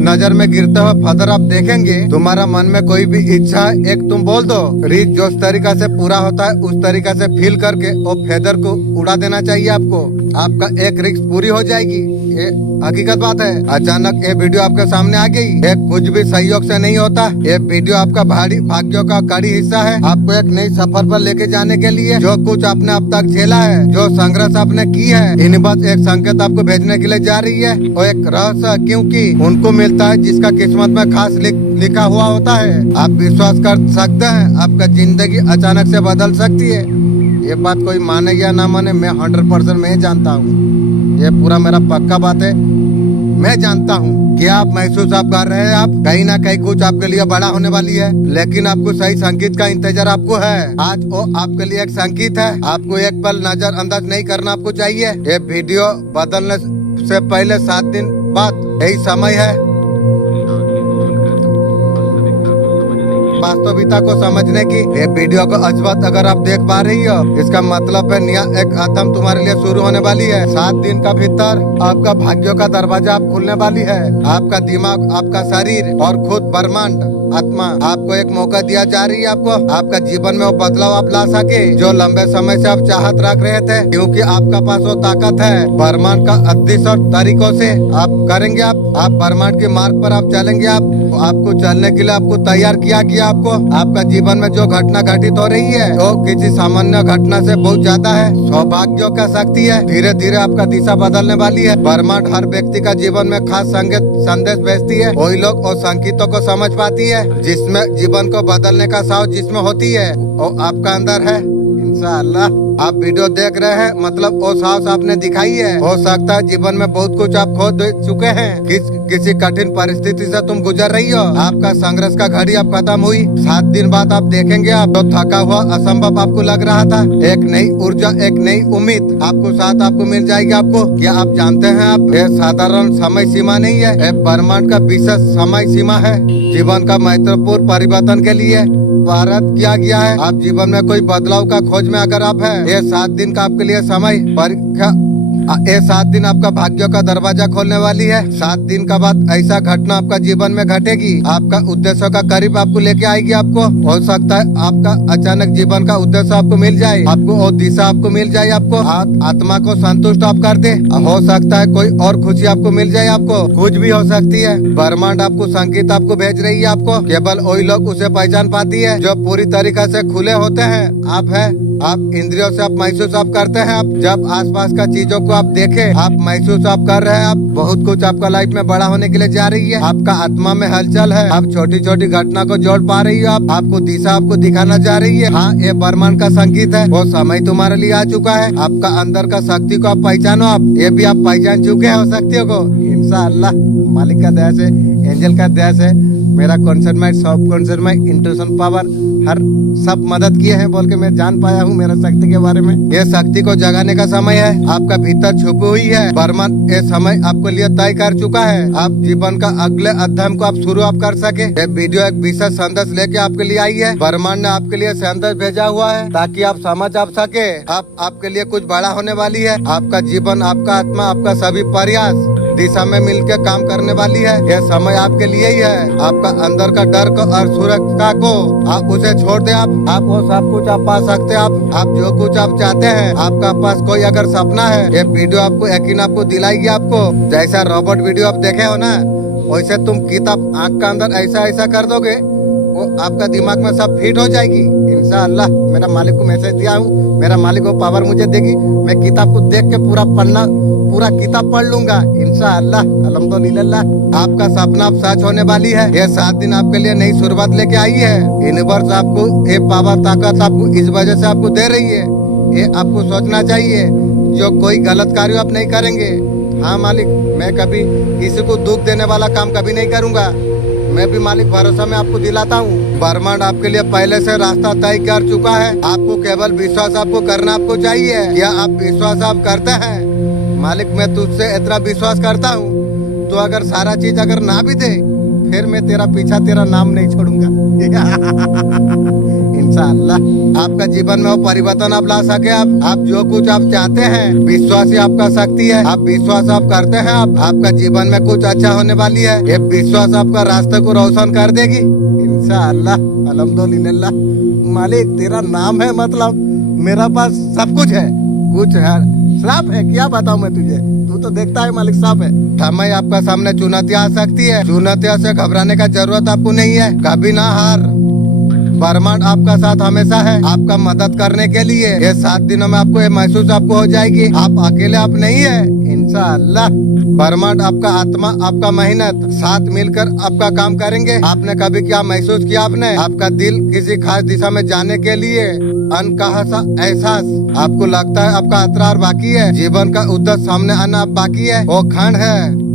नजर में गिरते हुए फदर आप देखेंगे, तुम्हारा मन में कोई भी इच्छा एक तुम बोल दो। रीच जो तरीका से पूरा होता है उस तरीका से फील करके वो फेदर को उड़ा देना चाहिए आपको। आपका एक रिक्स पूरी हो जाएगी, ये हकीकत बात है। अचानक ये वीडियो आपके सामने आ गई, ये कुछ भी सहयोग से नहीं होता। ये वीडियो आपका भारी भाग्यों का कड़ी हिस्सा है, आपको एक नई सफर पर लेके जाने के लिए। जो कुछ आपने अब तक झेला है, जो संघर्ष आपने की है, इन बस एक संकेत आपको भेजने के लिए जा रही है। वो एक रहस्य, क्योंकि उनको मिलता है जिसका किस्मत में खास लिखा हुआ होता है। आप विश्वास कर सकते हैं, आपका जिंदगी अचानक से बदल सकती है। ये बात कोई माने या ना माने, मैं 100% मैं जानता हूँ। ये पूरा मेरा पक्का बात है, मैं जानता हूँ। क्या आप महसूस आप कर रहे हैं, आप कहीं ना कहीं कुछ आपके लिए बड़ा होने वाली है, लेकिन आपको सही संकेत का इंतजार आपको है। आज वो आपके लिए एक संकेत है, आपको एक पल नजरअंदाज नहीं करना आपको चाहिए। ये वीडियो बदलने से पहले 7 दिन बाद यही समय है वास्तविकता को समझने की। ये वीडियो को अजबत अगर आप देख पा रही हो, इसका मतलब है नया एक अध्ययन तुम्हारे लिए शुरू होने वाली है। 7 दिन का भीतर आपका भाग्यों का दरवाजा आप खुलने वाली है। आपका दिमाग, आपका शरीर और खुद ब्रह्मांड आत्मा आपको आपको एक मौका दिया जा रही है आपको, आपका जीवन में वो बदलाव आप ला सके जो लंबे समय से आप चाहत रख रहे थे, क्योंकि आपका पास वो ताकत है। ब्रह्मांड का अदृश्य और तरीकों से आप करेंगे, आप ब्रह्मांड के मार्ग पर आप चलेंगे। आपको चलने के लिए आपको तैयार किया गया। आपको आपका जीवन में जो घटना घटित हो रही है वो किसी सामान्य घटना से बहुत ज्यादा है। सौभाग्यों का शक्ति है, धीरे धीरे आपका दिशा बदलने वाली है। ब्रह्मांड हर व्यक्ति का जीवन में खास संदेश भेजती है। वही लोग और संकेतों को समझ पाती है जिसमें जीवन को बदलने का साहस जिसमें होती है वो आपका अंदर है। इंशाअल्लाह आप वीडियो देख रहे हैं, मतलब वो साहस आपने दिखाई है। हो सकता है जीवन में बहुत कुछ आप खो चुके हैं, किसी कठिन परिस्थिति से तुम गुजर रही हो। आपका संघर्ष का घड़ी अब खत्म हुई। 7 दिन बाद आप देखेंगे आप तो थका हुआ असंभव आपको लग रहा था, एक नई ऊर्जा, एक नई उम्मीद आपको साथ आपको मिल जाएगी। आपको क्या आप जानते हैं आप ये साधारण समय सीमा नहीं है, ये ब्रह्मांड का विशेष समय सीमा है। जीवन का महत्वपूर्ण परिवर्तन के लिए भारत किया गया है। आप जीवन में कोई बदलाव का खोज में अगर आप है, ये 7 दिन का आपके लिए समय परीक्षा, ये 7 दिन आपका भाग्यों का दरवाजा खोलने वाली है। 7 दिन का बाद ऐसा घटना आपका जीवन में घटेगी, आपका उद्देश्य का करीब आपको लेके आएगी। आपको हो सकता है आपका अचानक जीवन का उद्देश्य आपको मिल जाए, आपको और दिशा आपको मिल जाए, आपको आत्मा को संतुष्ट आप कर दे। हो सकता है कोई और खुशी आपको मिल जाए, आपको कुछ भी हो सकती है। ब्रह्मांड आपको संकेत आपको भेज रही है। आपको केवल वही लोग उसे पहचान पाती है जो पूरी तरीके से खुले होते हैं। आप इंद्रियों से आप महसूस आप करते हैं। आप जब आसपास का चीजों को आप देखें, आप महसूस आप कर रहे हैं, आप बहुत कुछ आपका लाइफ में बड़ा होने के लिए जा रही है। आपका आत्मा में हलचल है, आप छोटी छोटी घटना को जोड़ पा रही हो, आपको दिशा आपको दिखाना जा रही है। हाँ, ये ब्रह्मांड का संकेत है, वो समय तुम्हारे लिए आ चुका है। आपका अंदर का शक्ति को आप पहचानो, आप ये भी आप पहचान चुके हो शक्तियों को। इंशाअल्लाह मालिक का दया से, एंजल का दया से, मेरा कॉन्सेप्ट में, सब कॉन्सेप्ट में, इंट्यूशन पावर हर सब मदद किए हैं बोल के मैं जान पाया हूँ मेरा शक्ति के बारे में। ये शक्ति को जगाने का समय है, आपका भीतर छुपी हुई है। ब्रह्मांड ये समय आपके लिए तय कर चुका है। आप जीवन का अगले अध्याय को आप शुरू आप कर सके। ये वीडियो एक विशेष संदेश लेके आपके लिए आई है। ब्रह्मांड ने आपके लिए संदेश भेजा हुआ है ताकि आप समझ आप सके। आपके लिए कुछ बड़ा होने वाली है। आपका जीवन, आपका आत्मा, आपका सभी प्रयास दिशा में मिलकर काम करने वाली है। यह समय आपके लिए ही है। आपका अंदर का डर को और सुरक्षा को आप उसे छोड़ दे। आप वो सब कुछ आप पा सकते हैं। आप जो कुछ आप चाहते हैं, आपका पास कोई अगर सपना है, ये वीडियो आपको यकीन आपको दिलाएगी। आपको जैसा रोबोट वीडियो आप देखे हो ना, वैसे तुम किताब आँख का अंदर ऐसा कर दोगे, वो आपका दिमाग में सब फिट हो जाएगी। इंशाअल्लाह मेरा मालिक को मैसेज दिया हूँ, मेरा मालिक वो पावर मुझे देगी। मैं किताब को देख के पूरा किताब पढ़ लूंगा इंशाअल्लाह। अल्हम्दुलिल्लाह आपका सपना अब सच होने वाली है। ये 7 दिन आपके लिए नई शुरुआत लेके आई है। यूनिवर्स आपको ये पावर, ताकत आपको इस वजह से आपको दे रही है। ये आपको सोचना चाहिए, जो कोई गलत कार्य आप नहीं करेंगे। हाँ मालिक, मैं कभी किसी को दुख देने वाला काम कभी नहीं करूँगा। मैं भी मालिक भरोसा में आपको दिलाता हूँ। ब्रह्मांड आपके लिए पहले से रास्ता तय कर चुका है। आपको केवल विश्वास आपको करना आपको चाहिए। क्या आप विश्वास आप करते हैं? मालिक मैं तुझसे इतना विश्वास करता हूँ, तो अगर सारा चीज अगर ना भी दे, फिर मैं तेरा पीछा, तेरा नाम नहीं छोड़ूंगा। इंशाअल्लाह आपका जीवन में वो परिवर्तन आप ला सके। आप जो कुछ आप चाहते हैं, विश्वास ही आपका शक्ति है। आप विश्वास आप करते हैं, आपका जीवन में कुछ अच्छा होने वाली है। ये विश्वास आपका रास्ते को रोशन कर देगी इंशाअल्लाह। अल्हम्दुलिल्लाह मालिक तेरा नाम है, मतलब मेरा पास सब कुछ है। कुछ है साफ है, क्या बताऊं मैं तुझे, तू तो देखता है मालिक साफ है। समय आपका सामने चुनौतियां आ सकती है, चुनौतियों से घबराने का जरूरत आपको नहीं है। कभी ना हार, ब्रह्मांड आपका साथ हमेशा है, आपका मदद करने के लिए। ये 7 दिनों में आपको ये महसूस आपको हो जाएगी, आप अकेले आप नहीं है इंशाअल्लाह। ब्रह्मांड आपका आत्मा, आपका मेहनत साथ मिलकर आपका काम करेंगे। आपने कभी क्या महसूस किया? आपका दिल किसी खास दिशा में जाने के लिए अनकहा सा एहसास आपको लगता है आपका यात्रा और बाकी है। जीवन का उद्देश्य सामने आना बाकी है, वो खंड है।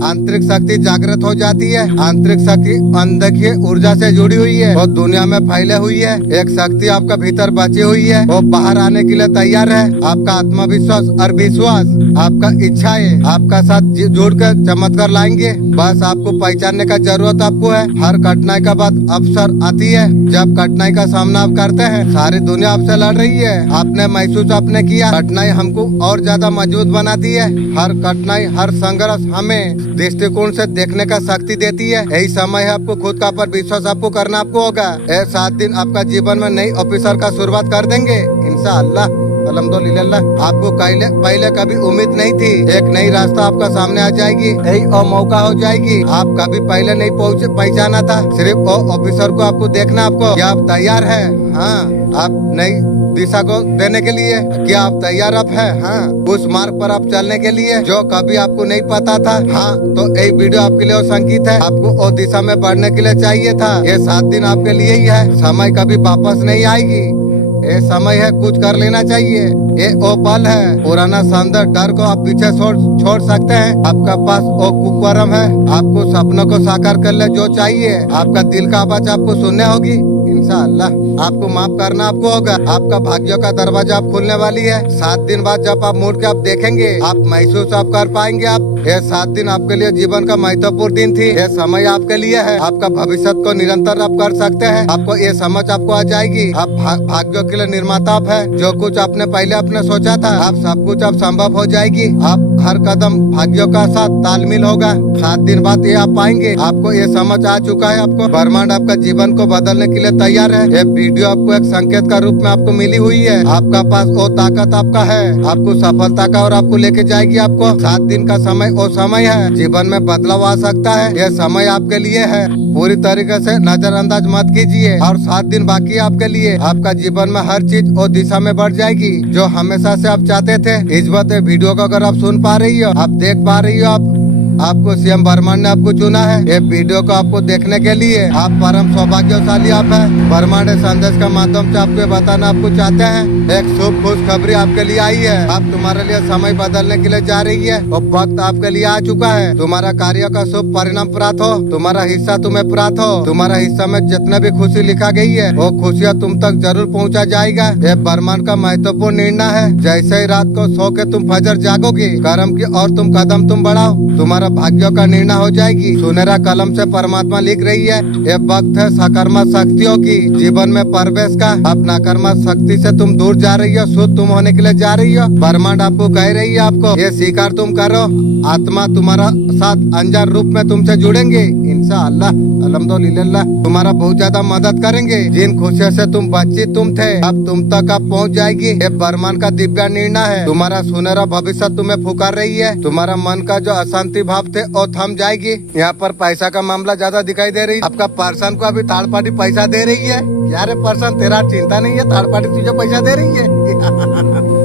आंतरिक शक्ति जागृत हो जाती है। आंतरिक शक्ति अनदेखी ऊर्जा से जुड़ी हुई है, वो दुनिया में फैले हुई है। एक शक्ति आपका भीतर बची हुई है, वो बाहर आने के लिए तैयार है। आपका आत्मविश्वास और विश्वास, आपका इच्छाएं आपका साथ जुड़कर चमत्कार लाएंगे। बस आपको पहचानने का जरूरत आपको है। हर कठिनाई का बाद अवसर आती है। जब कठिनाई का सामना आप करते हैं, सारी दुनिया आपसे लड़ रही है, आपने महसूस आपने किया। कठिनाई हमको और ज्यादा मजबूत बनाती है। हर कठिनाई, हर संघर्ष हमें दृष्टिकोण से देखने का शक्ति देती है। यही समय है आपको खुद का पर विश्वास आपको करना आपको होगा। ये 7 दिन आपका जीवन में नई ऑफिसर का शुरुआत कर देंगे इंशाअल्लाह। अल्हम्दुलिल्लाह। आपको पहले कभी उम्मीद नहीं थी, एक नई रास्ता आपका सामने आ जाएगी, यही और मौका हो जाएगी। आप कभी पहले नहीं पहचाना था, सिर्फ वो ऑफिसर को आपको देखना आपको। क्या आप तैयार है? हाँ, आप नई दिशा को देने के लिए क्या आप तैयार आप है? हाँ, उस मार्ग पर आप चलने के लिए जो कभी आपको नहीं पता था। हाँ, तो ये वीडियो आपके लिए संकेत है, आपको वो दिशा में बढ़ने के लिए चाहिए था। ये 7 दिन आपके लिए ही है, समय कभी वापस नहीं आएगी। ये समय है, कुछ कर लेना चाहिए। ये वो पल है, पुराना शानदार डर को आप पीछे छोड़ सकते हैं। आपका पास वो कुकरम है, आपको सपनों को साकार कर ले जो चाहिए। आपका दिल का आवाज आपको सुनने होगी इंशाअल्लाह। आपको माफ करना आपको होगा। आपका भाग्यों का दरवाजा आप खुलने वाली है। 7 दिन बाद जब आप मुड़ के आप देखेंगे, आप महसूस आप कर पाएंगे। आप ये 7 दिन आपके लिए जीवन का महत्वपूर्ण दिन थी। ये समय आपके लिए है, आपका भविष्य को निरंतर आप कर सकते हैं। आपको ये समझ आपको आ जाएगी, आप भाग्यों के लिए निर्माता आप है। जो कुछ आपने पहले आपने सोचा था, आप सब कुछ अब संभव हो जाएगी। आप हर कदम भाग्यों का साथ तालमेल होगा। 7 दिन बाद ये आप पाएंगे। आपको ये समझ आ चुका है, आपको ब्रह्मांड आपका जीवन को बदलने के लिए तैयार है। ये वीडियो आपको एक संकेत का रूप में आपको मिली हुई है। आपका पास वो ताकत आपका है, आपको सफलता का और आपको लेके जाएगी। आपको 7 दिन का समय वो समय है, जीवन में बदलाव आ सकता है। ये समय आपके लिए है, पूरी तरीके से नजरअंदाज मत कीजिए। और 7 दिन बाकी है आपके लिए। आपका जीवन में हर चीज वो दिशा में बढ़ जाएगी जो हमेशा से आप चाहते थे। इस बात वीडियो को अगर आप सुन पा रही हो, आप देख पा रही हो, आपको सीएम ब्रह्मांड ने आपको चुना है। ये वीडियो को आपको देखने के लिए आप परम सौभाग्यशाली आप है। ब्रह्मांड संदेश का माध्यम से आपको बताना आपको चाहते हैं, एक शुभ खुशखबरी आपके लिए आई है। आप तुम्हारे लिए समय बदलने के लिए जा रही है और वक्त आपके लिए आ चुका है। तुम्हारा कार्य का शुभ परिणाम प्राप्त हो, तुम्हारा हिस्सा तुम्हें प्राप्त हो। तुम्हारा हिस्सा में जितने भी खुशी लिखा गई है वो खुशियाँ तुम तक जरूर पहुँचा जाएगा। ये ब्रह्मांड का महत्वपूर्ण निर्णय है। जैसे ही रात को सो के तुम फजर जागोगी, कर्म की और तुम कदम तुम बढ़ाओ, तुम्हारा भाग्यों का निर्णय हो जाएगी। सुनहरा कलम से परमात्मा लिख रही है, ये वक्त है सकारात्मक शक्तियों की जीवन में प्रवेश का। अब नकारात्मक शक्ति से तुम दूर जा रही हो, शुद्ध तुम होने के लिए जा रही हो। ब्रह्मांड आपको कह रही है, आपको ये स्वीकार तुम करो। आत्मा तुम्हारा साथ अनजान रूप में तुमसे जुड़ेंगे इंशाअल्लाह। अल्हम्दुलिल्लाह। तुम्हारा बहुत ज्यादा मदद करेंगे। जिन खुशियों से तुम वंचित तुम थे, अब तुम तक आप पहुँच जाएगी। ये ब्रह्मांड का दिव्य निर्णय है। तुम्हारा सुनहरा भविष्य तुम्हें पुकार रही है। तुम्हारा मन का जो अशांति भाव थे वो थम जाएगी। यहाँ पर पैसा का मामला ज्यादा दिखाई दे रही। आपका पर्सन को अभी थर्ड पार्टी पैसा दे रही है। यार पर्सन तेरा चिंता नहीं है, थर्ड पार्टी तुझे पैसा दे रही है।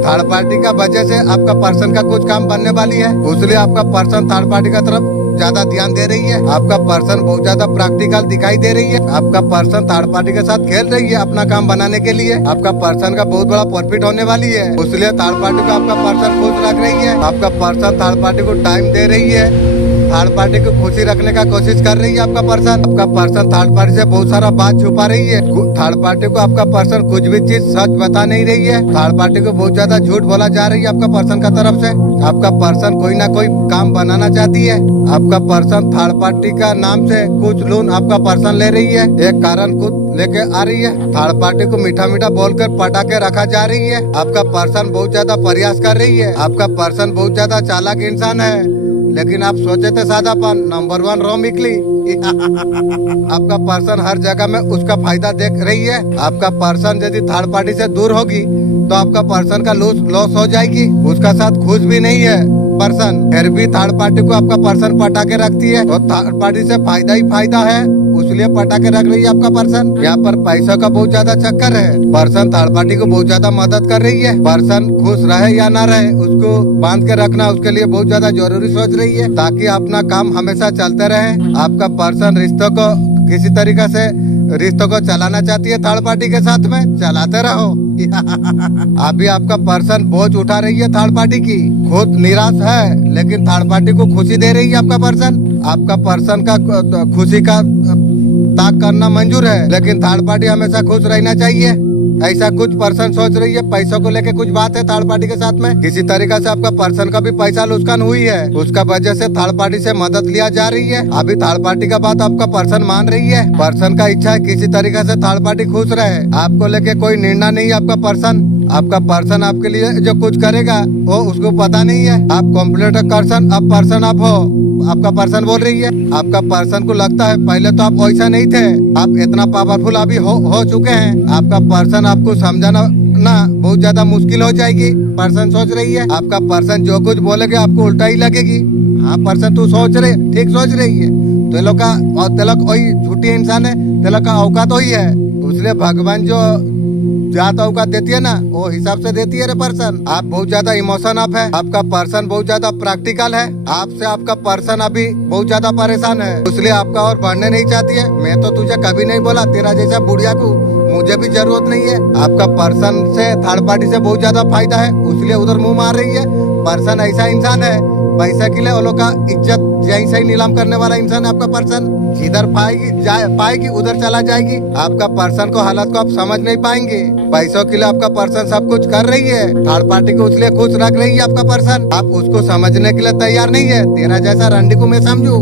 थर्ड पार्टी का वजह से आपका पर्सन का कुछ काम बनने वाली है, इसलिए आपका पर्सन थर्ड पार्टी का तरफ ज्यादा ध्यान दे रही है। आपका पर्सन बहुत ज्यादा प्रैक्टिकल दिखाई दे रही है। आपका पर्सन थर्ड पार्टी के साथ खेल रही है अपना काम बनाने के लिए। आपका पर्सन का बहुत बड़ा प्रॉफिट होने वाली है, इसलिए थर्ड पार्टी को आपका पर्सन खुश रख रही है। आपका पर्सन थर्ड पार्टी को टाइम दे रही है, थर्ड पार्टी को खुशी रखने का कोशिश कर रही है। आपका पर्सन थर्ड पार्टी से बहुत सारा बात छुपा रही है। थर्ड पार्टी को आपका पर्सन कुछ भी चीज सच बता नहीं रही है। थर्ड पार्टी को बहुत ज्यादा झूठ बोला जा रही है आपका पर्सन का तरफ से। आपका पर्सन कोई ना कोई काम बनाना चाहती है। आपका पर्सन थर्ड पार्टी का नाम से कुछ लोन आपका पर्सन ले रही है, एक कारण खुद लेके आ रही है। थर्ड पार्टी को मीठा मीठा बोलकर पटा के रखा जा रही है। आपका पर्सन बहुत ज्यादा प्रयास कर रही है। आपका पर्सन बहुत ज्यादा चालाक इंसान है, लेकिन आप सोचे थे सादापन, नंबर 1 रो निकली। आपका पर्सन हर जगह में उसका फायदा देख रही है। आपका पर्सन यदि थर्ड पार्टी से दूर होगी तो आपका पर्सन का लॉस हो जाएगी। उसका साथ खुश भी नहीं है पर्सन, फिर भी थर्ड पार्टी को आपका पर्सन पटा के रखती है और थर्ड पार्टी से फायदा ही फायदा है, इसलिए पटा के रख रही है आपका पर्सन। यहाँ पर पैसों का बहुत ज्यादा चक्कर है। पर्सन थर्ड पार्टी को बहुत ज्यादा मदद कर रही है। पर्सन खुश रहे या ना रहे, उसको बांध के रखना उसके लिए बहुत ज्यादा जरूरी सोच रही है, ताकि अपना काम हमेशा चलते रहे। आपका पर्सन रिश्तों को किसी तरीके से रिश्तों को चलाना चाहती है, थर्ड पार्टी के साथ में चलाते रहो। अभी आपका पर्सन बोझ उठा रही है थर्ड पार्टी की, खुद निराश है लेकिन थर्ड पार्टी को खुशी दे रही है आपका पर्सन। आपका पर्सन का खुशी का त्याग करना मंजूर है, लेकिन थर्ड पार्टी हमेशा खुश रहना चाहिए। ऐसा कुछ पर्सन सोच रही है। पैसों को लेके कुछ बात है थर्ड पार्टी के साथ में। किसी तरीके से आपका पर्सन का भी पैसा नुकसान हुई है, उसका वजह से थर्ड पार्टी से मदद लिया जा रही है। अभी थर्ड पार्टी का बात आपका पर्सन मान रही है। पर्सन का इच्छा है किसी तरीके से थर्ड पार्टी खुश रहे। आपको लेके कोई निर्णय नहीं है आपका पर्सन। आपका पर्सन आपके लिए जो कुछ करेगा वो उसको पता नहीं है। आप कॉम्प्लीट पर्सन अब पर्सन आप हो, आपका पर्सन बोल रही है। आपका पर्सन को लगता है पहले तो आप वैसा नहीं थे, आप इतना पावरफुल अभी हो चुके हैं। आपका पर्सन आपको समझाना ना बहुत ज्यादा मुश्किल हो जाएगी। पर्सन सोच रही है आपका पर्सन जो कुछ बोलेगे आपको उल्टा ही लगेगी। हाँ पर्सन तू सोच रहे ठीक सोच रही है। तेलों का और तेलों वही झूठी इंसान है, तेलों का औकात वही है। इसलिए भगवान जो ज्यादा औकात देती है ना वो हिसाब से देती है रे पर्सन। आप बहुत ज्यादा इमोशन अप है, आपका पर्सन बहुत ज्यादा प्रैक्टिकल है। आपसे आपका पर्सन अभी बहुत ज्यादा परेशान है, इसलिए आपका और बढ़ने नहीं चाहती है। मैं तो तुझे कभी नहीं बोला तेरा जैसा बुढ़िया को मुझे भी जरूरत नहीं है। आपका पर्सन से थर्ड पार्टी से बहुत ज्यादा फायदा है, इसलिए उधर मुंह मार रही है। पर्सन ऐसा इंसान है पैसा के लिए वो लोग का इज्जत जैसे ही नीलाम करने वाला इंसान है आपका पर्सन। जिधर पाएगी उधर चला जाएगी। आपका पर्सन को हालत को आप समझ नहीं पाएंगे। पैसों के लिए आपका पर्सन सब कुछ कर रही है, थर्ड पार्टी को उसलिए खुश रख रही है आपका पर्सन। आप उसको समझने के लिए तैयार नहीं है। तेरा जैसा रंडी को मैं समझू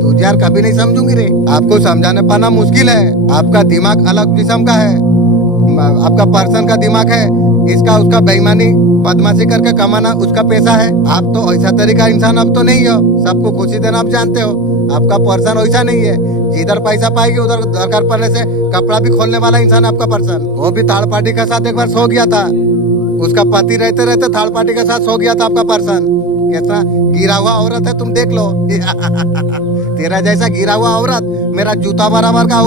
तुझे यार कभी नहीं समझूंगी रे। आपको समझाने पाना मुश्किल है, आपका दिमाग अलग किस्म का है। आपका पर्सन का दिमाग है इसका उसका बेईमानी बदमाशी करके कमाना उसका पैसा है। आप तो ऐसा तरीका इंसान अब तो नहीं हो, सबको खुशी देना आप जानते हो। आपका पर्सन वैसा नहीं है, जिधर पैसा पाएगी उधर दरकार पड़ने से कपड़ा भी खोलने वाला इंसान है आपका पर्सन। वो भी थर्ड पार्टी के साथ एक बार सो गया था, उसका पति रहते रहते थर्ड पार्टी के साथ सो गया था आपका पर्सन। कैसा गिरा हुआ औरत है तुम देख लो तेरा जैसा गिरा हुआ औरत मेरा जूता बराबर का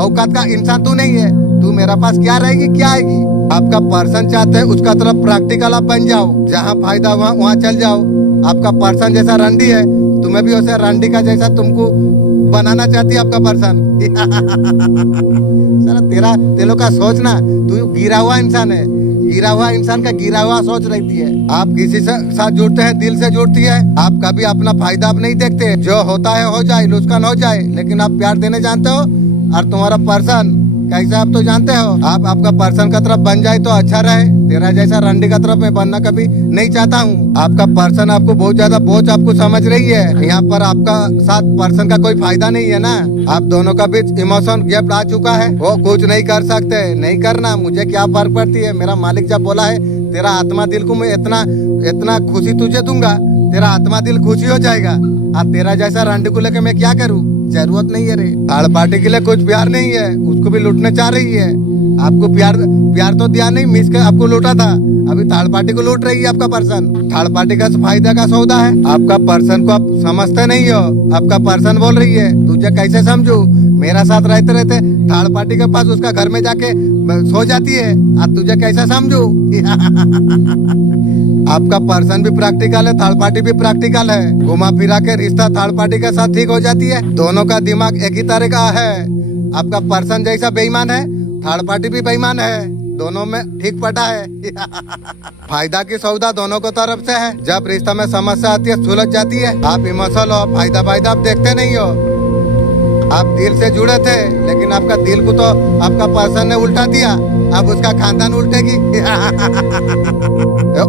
औकात का इंसान तू नहीं है। तू मेरा पास क्या रहेगी क्या आएगी। आपका पर्सन चाहते हैं उसका तरफ प्रैक्टिकल आप बन जाओ, जहाँ फायदा वहाँ चल जाओ। आपका पर्सन जैसा रंडी है तुम्हें भी वैसे रंडी का जैसा तुमको बनाना चाहती है आपका पर्सन साला तेलों का सोचना, तू गिरा हुआ इंसान है, गिरा हुआ इंसान का गिरा हुआ सोच रहती है। आप किसी से साथ जुड़ते हैं दिल से जुड़ती है, आप कभी अपना फायदा आप नहीं देखते। जो होता है हो जाए, नुकसान हो जाए, लेकिन आप प्यार देने जानते हो। और तुम्हारा पर्सन कैसा आप तो जानते हो। आप आपका पर्सन का तरफ बन जाए तो अच्छा रहे। तेरा जैसा रंडी का तरफ मैं बनना कभी नहीं चाहता हूँ। आपका पर्सन आपको बहुत ज्यादा बोझ आपको समझ रही है। यहाँ पर आपका साथ पर्सन का कोई फायदा नहीं है ना। आप दोनों का बीच इमोशन गैप आ चुका है, वो कुछ नहीं कर सकते। नहीं करना, मुझे क्या फर्क पड़ती है। मेरा मालिक जब बोला है तेरा आत्मा दिल को मैं इतना खुशी तुझे दूंगा, तेरा आत्मा दिल खुशी हो जाएगा। अब तेरा जैसा रंडी को लेकर मैं क्या करूँ, जरूरत नहीं है रे। थर्ड पार्टी के लिए कुछ प्यार नहीं है, उसको भी लूटने चाह रही है। आपको प्यार तो दिया नहीं, मिस कर आपको लूटा था, अभी थर्ड पार्टी को लूट रही है आपका पर्सन। थर्ड पार्टी का फायदा का सौदा है। आपका पर्सन को आप समझते नहीं हो। आपका पर्सन बोल रही है तुझे कैसे समझू, मेरा साथ रहते रहते थर्ड पार्टी के पास उसका घर में जाके सो जाती है, अब तुझे कैसे समझू आपका पर्सन भी प्रैक्टिकल है, थर्ड पार्टी भी प्रैक्टिकल है। घुमा फिरा के रिश्ता थर्ड पार्टी के साथ ठीक हो जाती है। दोनों का दिमाग एक ही तरह का है। आपका पर्सन जैसा बेईमान है, थर्ड पार्टी भी बेईमान है, दोनों में ठीक पटा है फायदा की सौदा दोनों को तरफ से है। जब रिश्ता में समस्या आती है, सुलझ जाती है। आप इमोशनल हो, फायदा आप देखते नहीं हो। आप दिल से जुड़े थे, लेकिन आपका दिल को तो आपका पर्सन ने उल्टा दिया, अब उसका खानदान उल्टेगी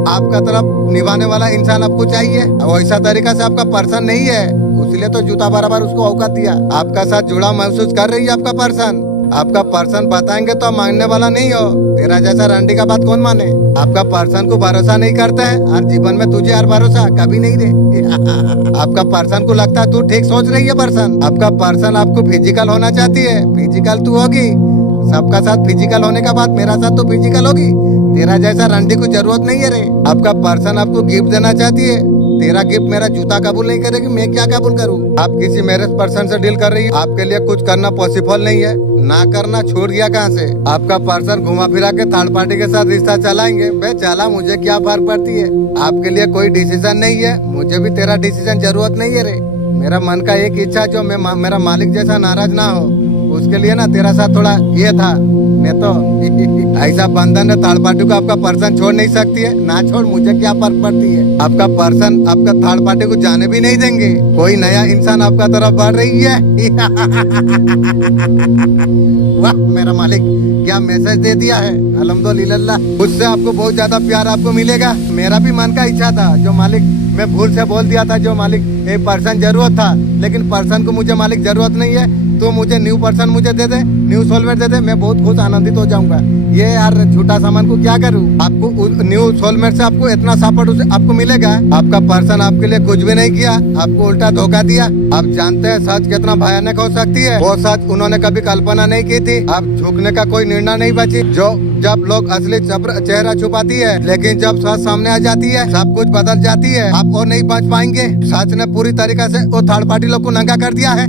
आपका तरफ निभाने वाला इंसान आपको चाहिए, वैसा तरीका से आपका पर्सन नहीं है, इसलिए तो जूता बराबर उसको औकात दिया। आपका साथ जुड़ा महसूस कर रही है आपका पर्सन। आपका पर्सन बताएंगे तो मांगने वाला नहीं हो। तेरा जैसा रंडी का बात कौन माने। आपका पर्सन को भरोसा नहीं करते हैं, और जीवन में तुझे हर भरोसा कभी नहीं दे आपका पर्सन को लगता है तू ठीक सोच रही है पर्सन। आपका पर्सन आपको फिजिकल होना चाहती है, फिजिकल तू होगी। सबका साथ फिजिकल होने का बाद मेरा साथ तो फिजिकल होगी। तेरा जैसा रंडी को जरूरत नहीं है रे। आपका पर्सन आपको गिफ्ट देना चाहती है, तेरा गिफ्ट मेरा जूता कबूल नहीं करेगी, मैं क्या कबूल करूँ। आप किसी मैरिज पर्सन से डील कर रही है, आपके लिए कुछ करना पॉसिबल नहीं है, ना करना छूट गया कहाँ से। आपका पर्सन घुमा फिरा के थर्ड पार्टी के साथ रिश्ता चलाएंगे, बे चला, मुझे क्या फर्क पड़ती है। आपके लिए कोई डिसीजन नहीं है, मुझे भी तेरा डिसीजन जरूरत नहीं है रे। मेरा मन का एक इच्छा जो मैं मेरा मालिक जैसा नाराज ना हो, उसके लिए ना तेरा साथ थोड़ा ये था। मैं तो ऐसा बंधन है थर्ड पार्टी को आपका पर्सन छोड़ नहीं सकती है, ना छोड़, मुझे क्या फर्क पड़ती है। आपका पर्सन आपका थर्ड पार्टी को जाने भी नहीं देंगे। कोई नया इंसान आपका तरफ बढ़ रही है वाह मेरा मालिक क्या मैसेज दे दिया है, अल्हम्दुलिल्लाह। उससे आपको बहुत ज्यादा प्यार आपको मिलेगा। मेरा भी मन का इच्छा था, जो मालिक मैं भूल से बोल दिया था, जो मालिक एक पर्सन जरूरत था, लेकिन पर्सन को मुझे मालिक जरूरत नहीं है। तू मुझे न्यू पर्सन मुझे दे दे, न्यू सोलमेट दे दे, मैं बहुत खुश आनंदित हो जाऊंगा। ये यार झूठा सामान को क्या करूं? आपको न्यू सोलमेट से आपको इतना सपोर्ट उसे आपको मिलेगा? आपका पर्सन आपके लिए कुछ भी नहीं किया, आपको उल्टा धोखा दिया। आप जानते हैं सच कितना भयानक हो सकती है? वो सच उन्होंने कभी कल्पना नहीं की थी। आप झुकने का कोई निर्णय नहीं बची। जो जब लोग असली चेहरा छुपाती है, लेकिन जब सच सामने आ जाती है सब कुछ बदल जाती है। आप और नहीं बच पाएंगे। सच ने पूरी तरीके से वो थर्ड पार्टी लोग को नंगा कर दिया है।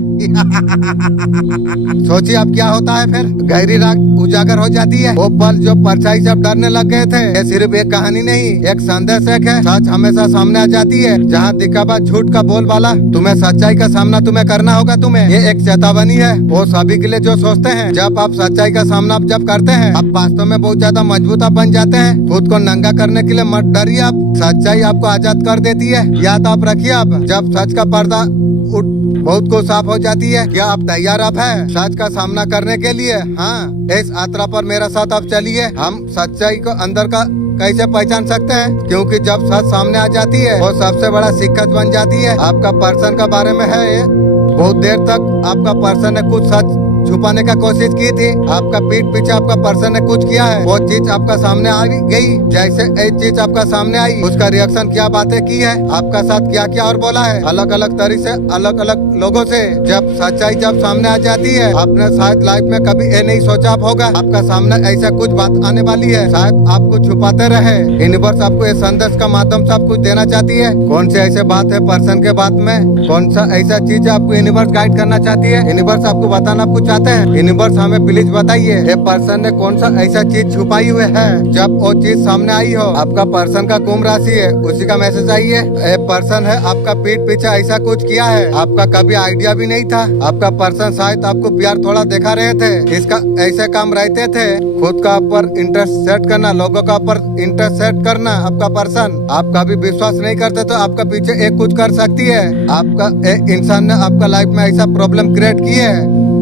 सोचिए अब क्या होता है फिर? गहरी रात उजागर हो जाती है। वो पल जो परछाई से डरने लग गए थे, ये सिर्फ एक कहानी नहीं, एक संदेश है। सच हमेशा सामने आ जाती है। जहाँ दिखावा झूठ का बोलबाला, तुम्हें सच्चाई का सामना तुम्हें करना होगा। तुम्हें ये एक चेतावनी है वो सभी के लिए जो सोचते हैं जब आप सच्चाई का सामना जब करते हैं आप वास्तव में बहुत ज्यादा मजबूत आप बन जाते हैं। खुद को नंगा करने के लिए मत डरिए। आप सच्चाई आपको आजाद कर देती है। याद आप रखिए, आप जब सच का पर्दा उठ बहुत को साफ हो जाती है। क्या आप तैयार आप है सच का सामना करने के लिए? हाँ, इस यात्रा पर मेरा साथ आप चलिए। हम सच्चाई को अंदर का कैसे पहचान सकते हैं? क्योंकि जब सच सामने आ जाती है वो सबसे बड़ा शिक्कत बन जाती है। आपका पर्सन का बारे में है ये। बहुत देर तक आपका पर्सन ने कुछ सच छुपाने का कोशिश की थी। आपका पीठ पीछे आपका पर्सन ने कुछ किया है। वो चीज आपका सामने आ गई। जैसे एक चीज आपका सामने आई, उसका रिएक्शन क्या बातें की है, आपका साथ क्या क्या और बोला है, अलग अलग तरीके से अलग अलग लोगों से। जब सच्चाई जब सामने आ जाती है, आपने शायद लाइफ में कभी ये नहीं सोचा होगा आपका सामने ऐसा कुछ बात आने वाली है। शायद आपको छुपाते रहे। यूनिवर्स आपको इस संदेश का माध्यम से आप कुछ देना चाहती है। कौन सी ऐसी बात है पर्सन के बात में? कौन सा ऐसा चीज आपको यूनिवर्स गाइड करना चाहती है? यूनिवर्स आपको बताना आपको चाहते हैं? यूनिवर्स हमें प्लीज बताइए, ये पर्सन ने कौन सा ऐसा चीज छुपाई हुई है? जब वो चीज सामने आई हो, आपका पर्सन का कुंभ राशि है, उसी का मैसेज आई है। ये पर्सन है आपका पीठ पीछे ऐसा कुछ किया है, आपका कभी आइडिया भी नहीं था। आपका पर्सन शायद आपको प्यार थोड़ा दिखा रहे थे। इसका ऐसे काम रहते थे, खुद का ऊपर इंटरेस्ट सेट करना, लोगों का ऊपर इंटरेस्ट सेट करना। आपका पर्सन आप कभी विश्वास नहीं करते तो आपका पीछे एक कुछ कर सकती है। आपका एक इंसान ने आपका लाइफ में ऐसा प्रॉब्लम क्रिएट की है,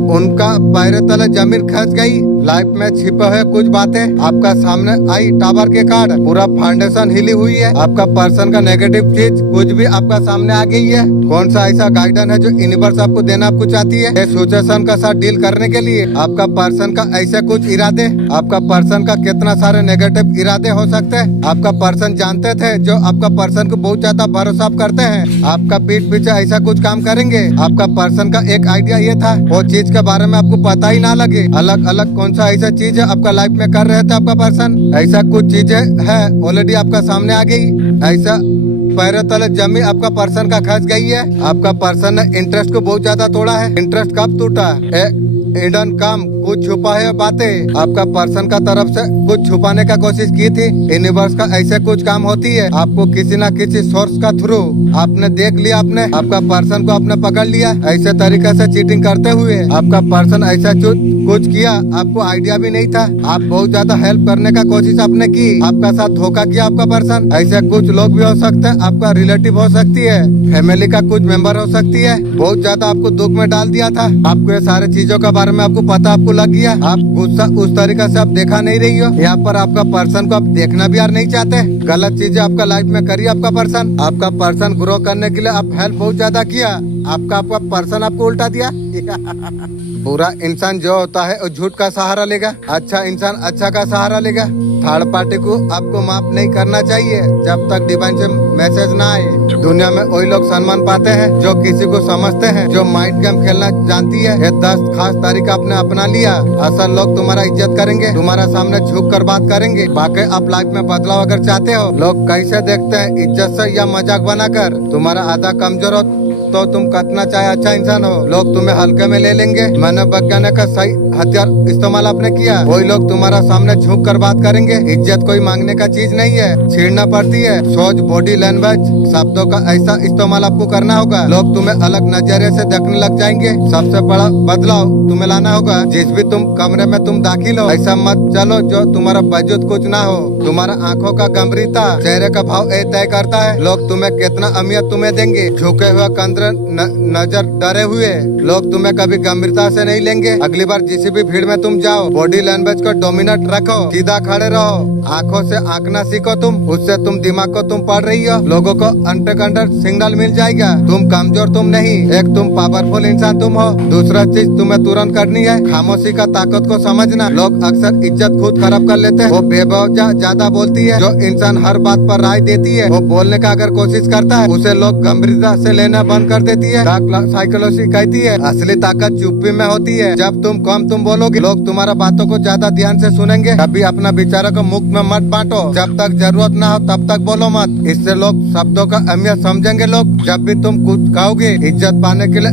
उनका पैर तले जमीन खस गई। लाइफ में छिपे हुए कुछ बातें आपका सामने आई। टावर के कार्ड, पूरा फाउंडेशन हिली हुई है। आपका पर्सन का नेगेटिव चीज कुछ भी आपका सामने आ गई है। कौन सा ऐसा गाइडेंस है जो यूनिवर्स आपको देना आपको चाहती है इस सिचुएशन का साथ डील करने के लिए? आपका पर्सन का ऐसे कुछ इरादे, आपका पर्सन का कितना सारे नेगेटिव इरादे हो सकते हैं। आपका पर्सन जानते थे जो आपका पर्सन को बहुत ज्यादा भरोसा करते हैं, आपका पीठ पीछे ऐसा कुछ काम करेंगे। आपका पर्सन का एक आइडिया ये था वो चीज के बारे में आपको पता ही ना लगे। अलग अलग कौन सा ऐसा चीज है आपका लाइफ में कर रहे थे आपका पर्सन? ऐसा कुछ चीजें है ऑलरेडी आपका सामने आ गई। ऐसा पैरों तले जमी आपका पर्सन का खस गई है। आपका पर्सन ने इंटरेस्ट को बहुत ज्यादा तोड़ा है। इंटरेस्ट कब टूटा? हिडन काम, कुछ छुपा है बातें। आपका पर्सन का तरफ से कुछ छुपाने का कोशिश की थी। यूनिवर्स का ऐसे कुछ काम होती है, आपको किसी ना किसी सोर्स का थ्रू आपने देख लिया, आपने आपका पर्सन को आपने पकड़ लिया ऐसे तरीके से चीटिंग करते हुए। आपका पर्सन ऐसा कुछ किया, आपको आइडिया भी नहीं था। आप बहुत ज्यादा हेल्प करने का कोशिश आपने की, आपका साथ धोखा किया आपका पर्सन। ऐसे कुछ लोग भी हो सकते हैं, आपका रिलेटिव हो सकती है, फैमिली का कुछ मेंबर हो सकती है। बहुत ज्यादा आपको दुख में डाल दिया था। आपको ये सारे चीजों के बारे में आपको पता आपको लग गया। आप गुस्सा उस तरीके से आप देखा नहीं रही हो। यहाँ पर आपका पर्सन को आप देखना भी यार नहीं चाहते। गलत चीजें आपका लाइफ में करी आपका पर्सन। आपका पर्सन ग्रो करने के लिए आप हेल्प बहुत ज्यादा किया। आपका पर्सन आपको उल्टा दिया। बुरा इंसान जो होता है वो झूठ का सहारा लेगा, अच्छा इंसान अच्छा का सहारा लेगा। थर्ड पार्टी को आपको माफ नहीं करना चाहिए जब तक डिवाइन से मैसेज ना आए। दुनिया में वही लोग सम्मान पाते हैं जो किसी को समझते हैं, जो माइंड गेम खेलना जानती है। ये 10 खास तरीका आपने अपना लिया, असल लोग तुम्हारा इज्जत करेंगे, तुम्हारा सामने झुक कर बात करेंगे। बाकी आप लाइफ में बदलाव अगर चाहते हो, लोग कैसे देखते हैं, इज्जत से या मजाक बनाकर? तुम्हारा आधा कमजोर हो तो तुम कितना चाहे अच्छा इंसान हो, लोग तुम्हें हल्के में ले लेंगे। मानव वैज्ञानिक का सही हथियार इस्तेमाल आपने किया, वही लोग तुम्हारा सामने झुक कर बात करेंगे। इज्जत कोई मांगने का चीज नहीं है, छीनना पड़ती है। सोच, बॉडी लैंग्वेज, शब्दों का ऐसा इस्तेमाल आपको करना होगा, लोग तुम्हें अलग नजरिए से देखने लग जाएंगे। सबसे बड़ा बदलाव तुम्हें लाना होगा, जिस भी तुम कमरे में तुम दाखिल हो ऐसा मत चलो जो तुम्हारा वजूद कुछ ना हो। तुम्हारा आंखों का गंभीरता, चेहरे का भाव तय करता है लोग तुम्हें कितना अहमियत तुम्हें देंगे। झुके हुए कंधे नजर, डरे हुए लोग तुम्हें कभी गंभीरता से नहीं लेंगे। अगली बार जिस किसी भी भीड़ में तुम जाओ, बॉडी लैंग्वेज को डोमिनेट रखो, सीधा खड़े रहो, आंखों से आंकना सीखो तुम, उससे तुम दिमाग को तुम पढ़ रही हो, लोगों को अंडर सिग्नल मिल जाएगा। तुम कमजोर तुम नहीं, एक तुम पावरफुल इंसान तुम हो। दूसरा चीज तुम्हें तुरंत करनी है, खामोशी का ताकत को समझना। लोग अक्सर इज्जत खुद खराब कर लेते हैं, वो बेवजह ज्यादा बोलती है। जो इंसान हर बात पर राय देती है, वो बोलने का अगर कोशिश करता है, उसे लोग गंभीरता से लेना बंद कर देती है। साइकोलॉजी कहती है असली ताकत चुप्पी में होती है। जब तुम बोलोगे, लोग तुम्हारा बातों को ज्यादा ध्यान से सुनेंगे। कभी अपना विचारों को मुख में मत बांटो, जब तक जरूरत ना हो तब तक बोलो मत, इससे लोग शब्दों का अहमियत समझेंगे। लोग जब भी तुम कुछ कहोगे, इज्जत पाने के लिए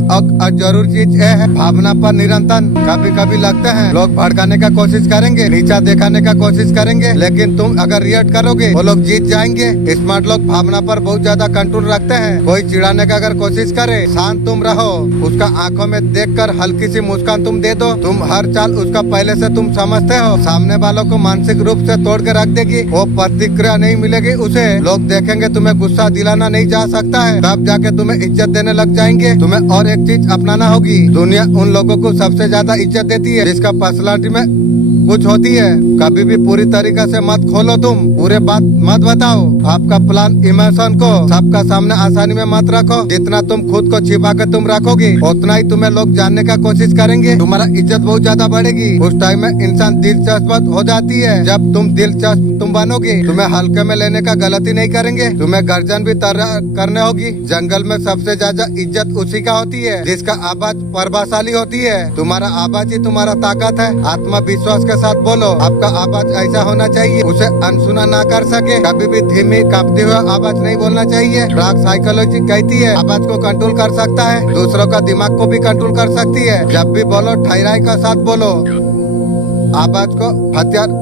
जरूर चीज है भावना पर निरंतर। कभी लगते हैं लोग भड़काने का कोशिश करेंगे, नीचा दिखाने का कोशिश करेंगे, लेकिन तुम अगर रिएक्ट करोगे, वो लोग जीत जाएंगे। स्मार्ट लोग भावना पर बहुत ज्यादा कंट्रोल रखते हैं। कोई चिढ़ाने का अगर कोशिश करे, शांत तुम रहो, उसका आंखों में देखकर हल्की सी मुस्कान तुम दे दो। तुम हर चाल उसका पहले से तुम समझते हो, सामने वालों को मानसिक रूप से तोड़ के रख देगी। वो प्रतिक्रिया नहीं मिलेगी उसे, लोग देखेंगे तुम्हें गुस्सा दिलाना नहीं जा सकता है, तब जाके तुम्हें इज्जत देने लग जाएंगे। तुम्हें और एक चीज अपनाना होगी, दुनिया उन लोगों को सबसे ज्यादा इज्जत देती है जिसका पर्सनालिटी में कुछ होती है। कभी भी पूरी तरीके से मत खोलो, तुम पूरे बात मत बताओ, आपका प्लान इमोशन को सबका सामने आसानी में मत रखो। जितना तुम खुद को छिपा कर तुम रखोगे, उतना ही तुम्हें लोग जानने का कोशिश करेंगे, तुम्हारा इज्जत बहुत ज्यादा बढ़ेगी। उस टाइम में इंसान दिलचस्प हो जाती है। जब तुम दिलचस्प तुम बनोगे, तुम्हें हल्के में लेने का गलती नहीं करेंगे, तुम्हें गर्जन भी करने होगी। जंगल में सबसे ज्यादा इज्जत उसी का होती है जिसका आवाज प्रभावशाली होती है। तुम्हारा आवाज ही तुम्हारा ताकत है। आत्मविश्वास के साथ बोलो, आपका आवाज ऐसा होना चाहिए उसे अनसुना ना कर सके। कभी भी धीमी कांपते हुए आवाज नहीं बोलना चाहिए। डार्क साइकोलॉजी कहती है आवाज को कंट्रोल कर सकता है, दूसरों का दिमाग को भी कंट्रोल कर सकती है। जब भी बोलो, ठहराई का साथ बोलो। आवाज को हथियार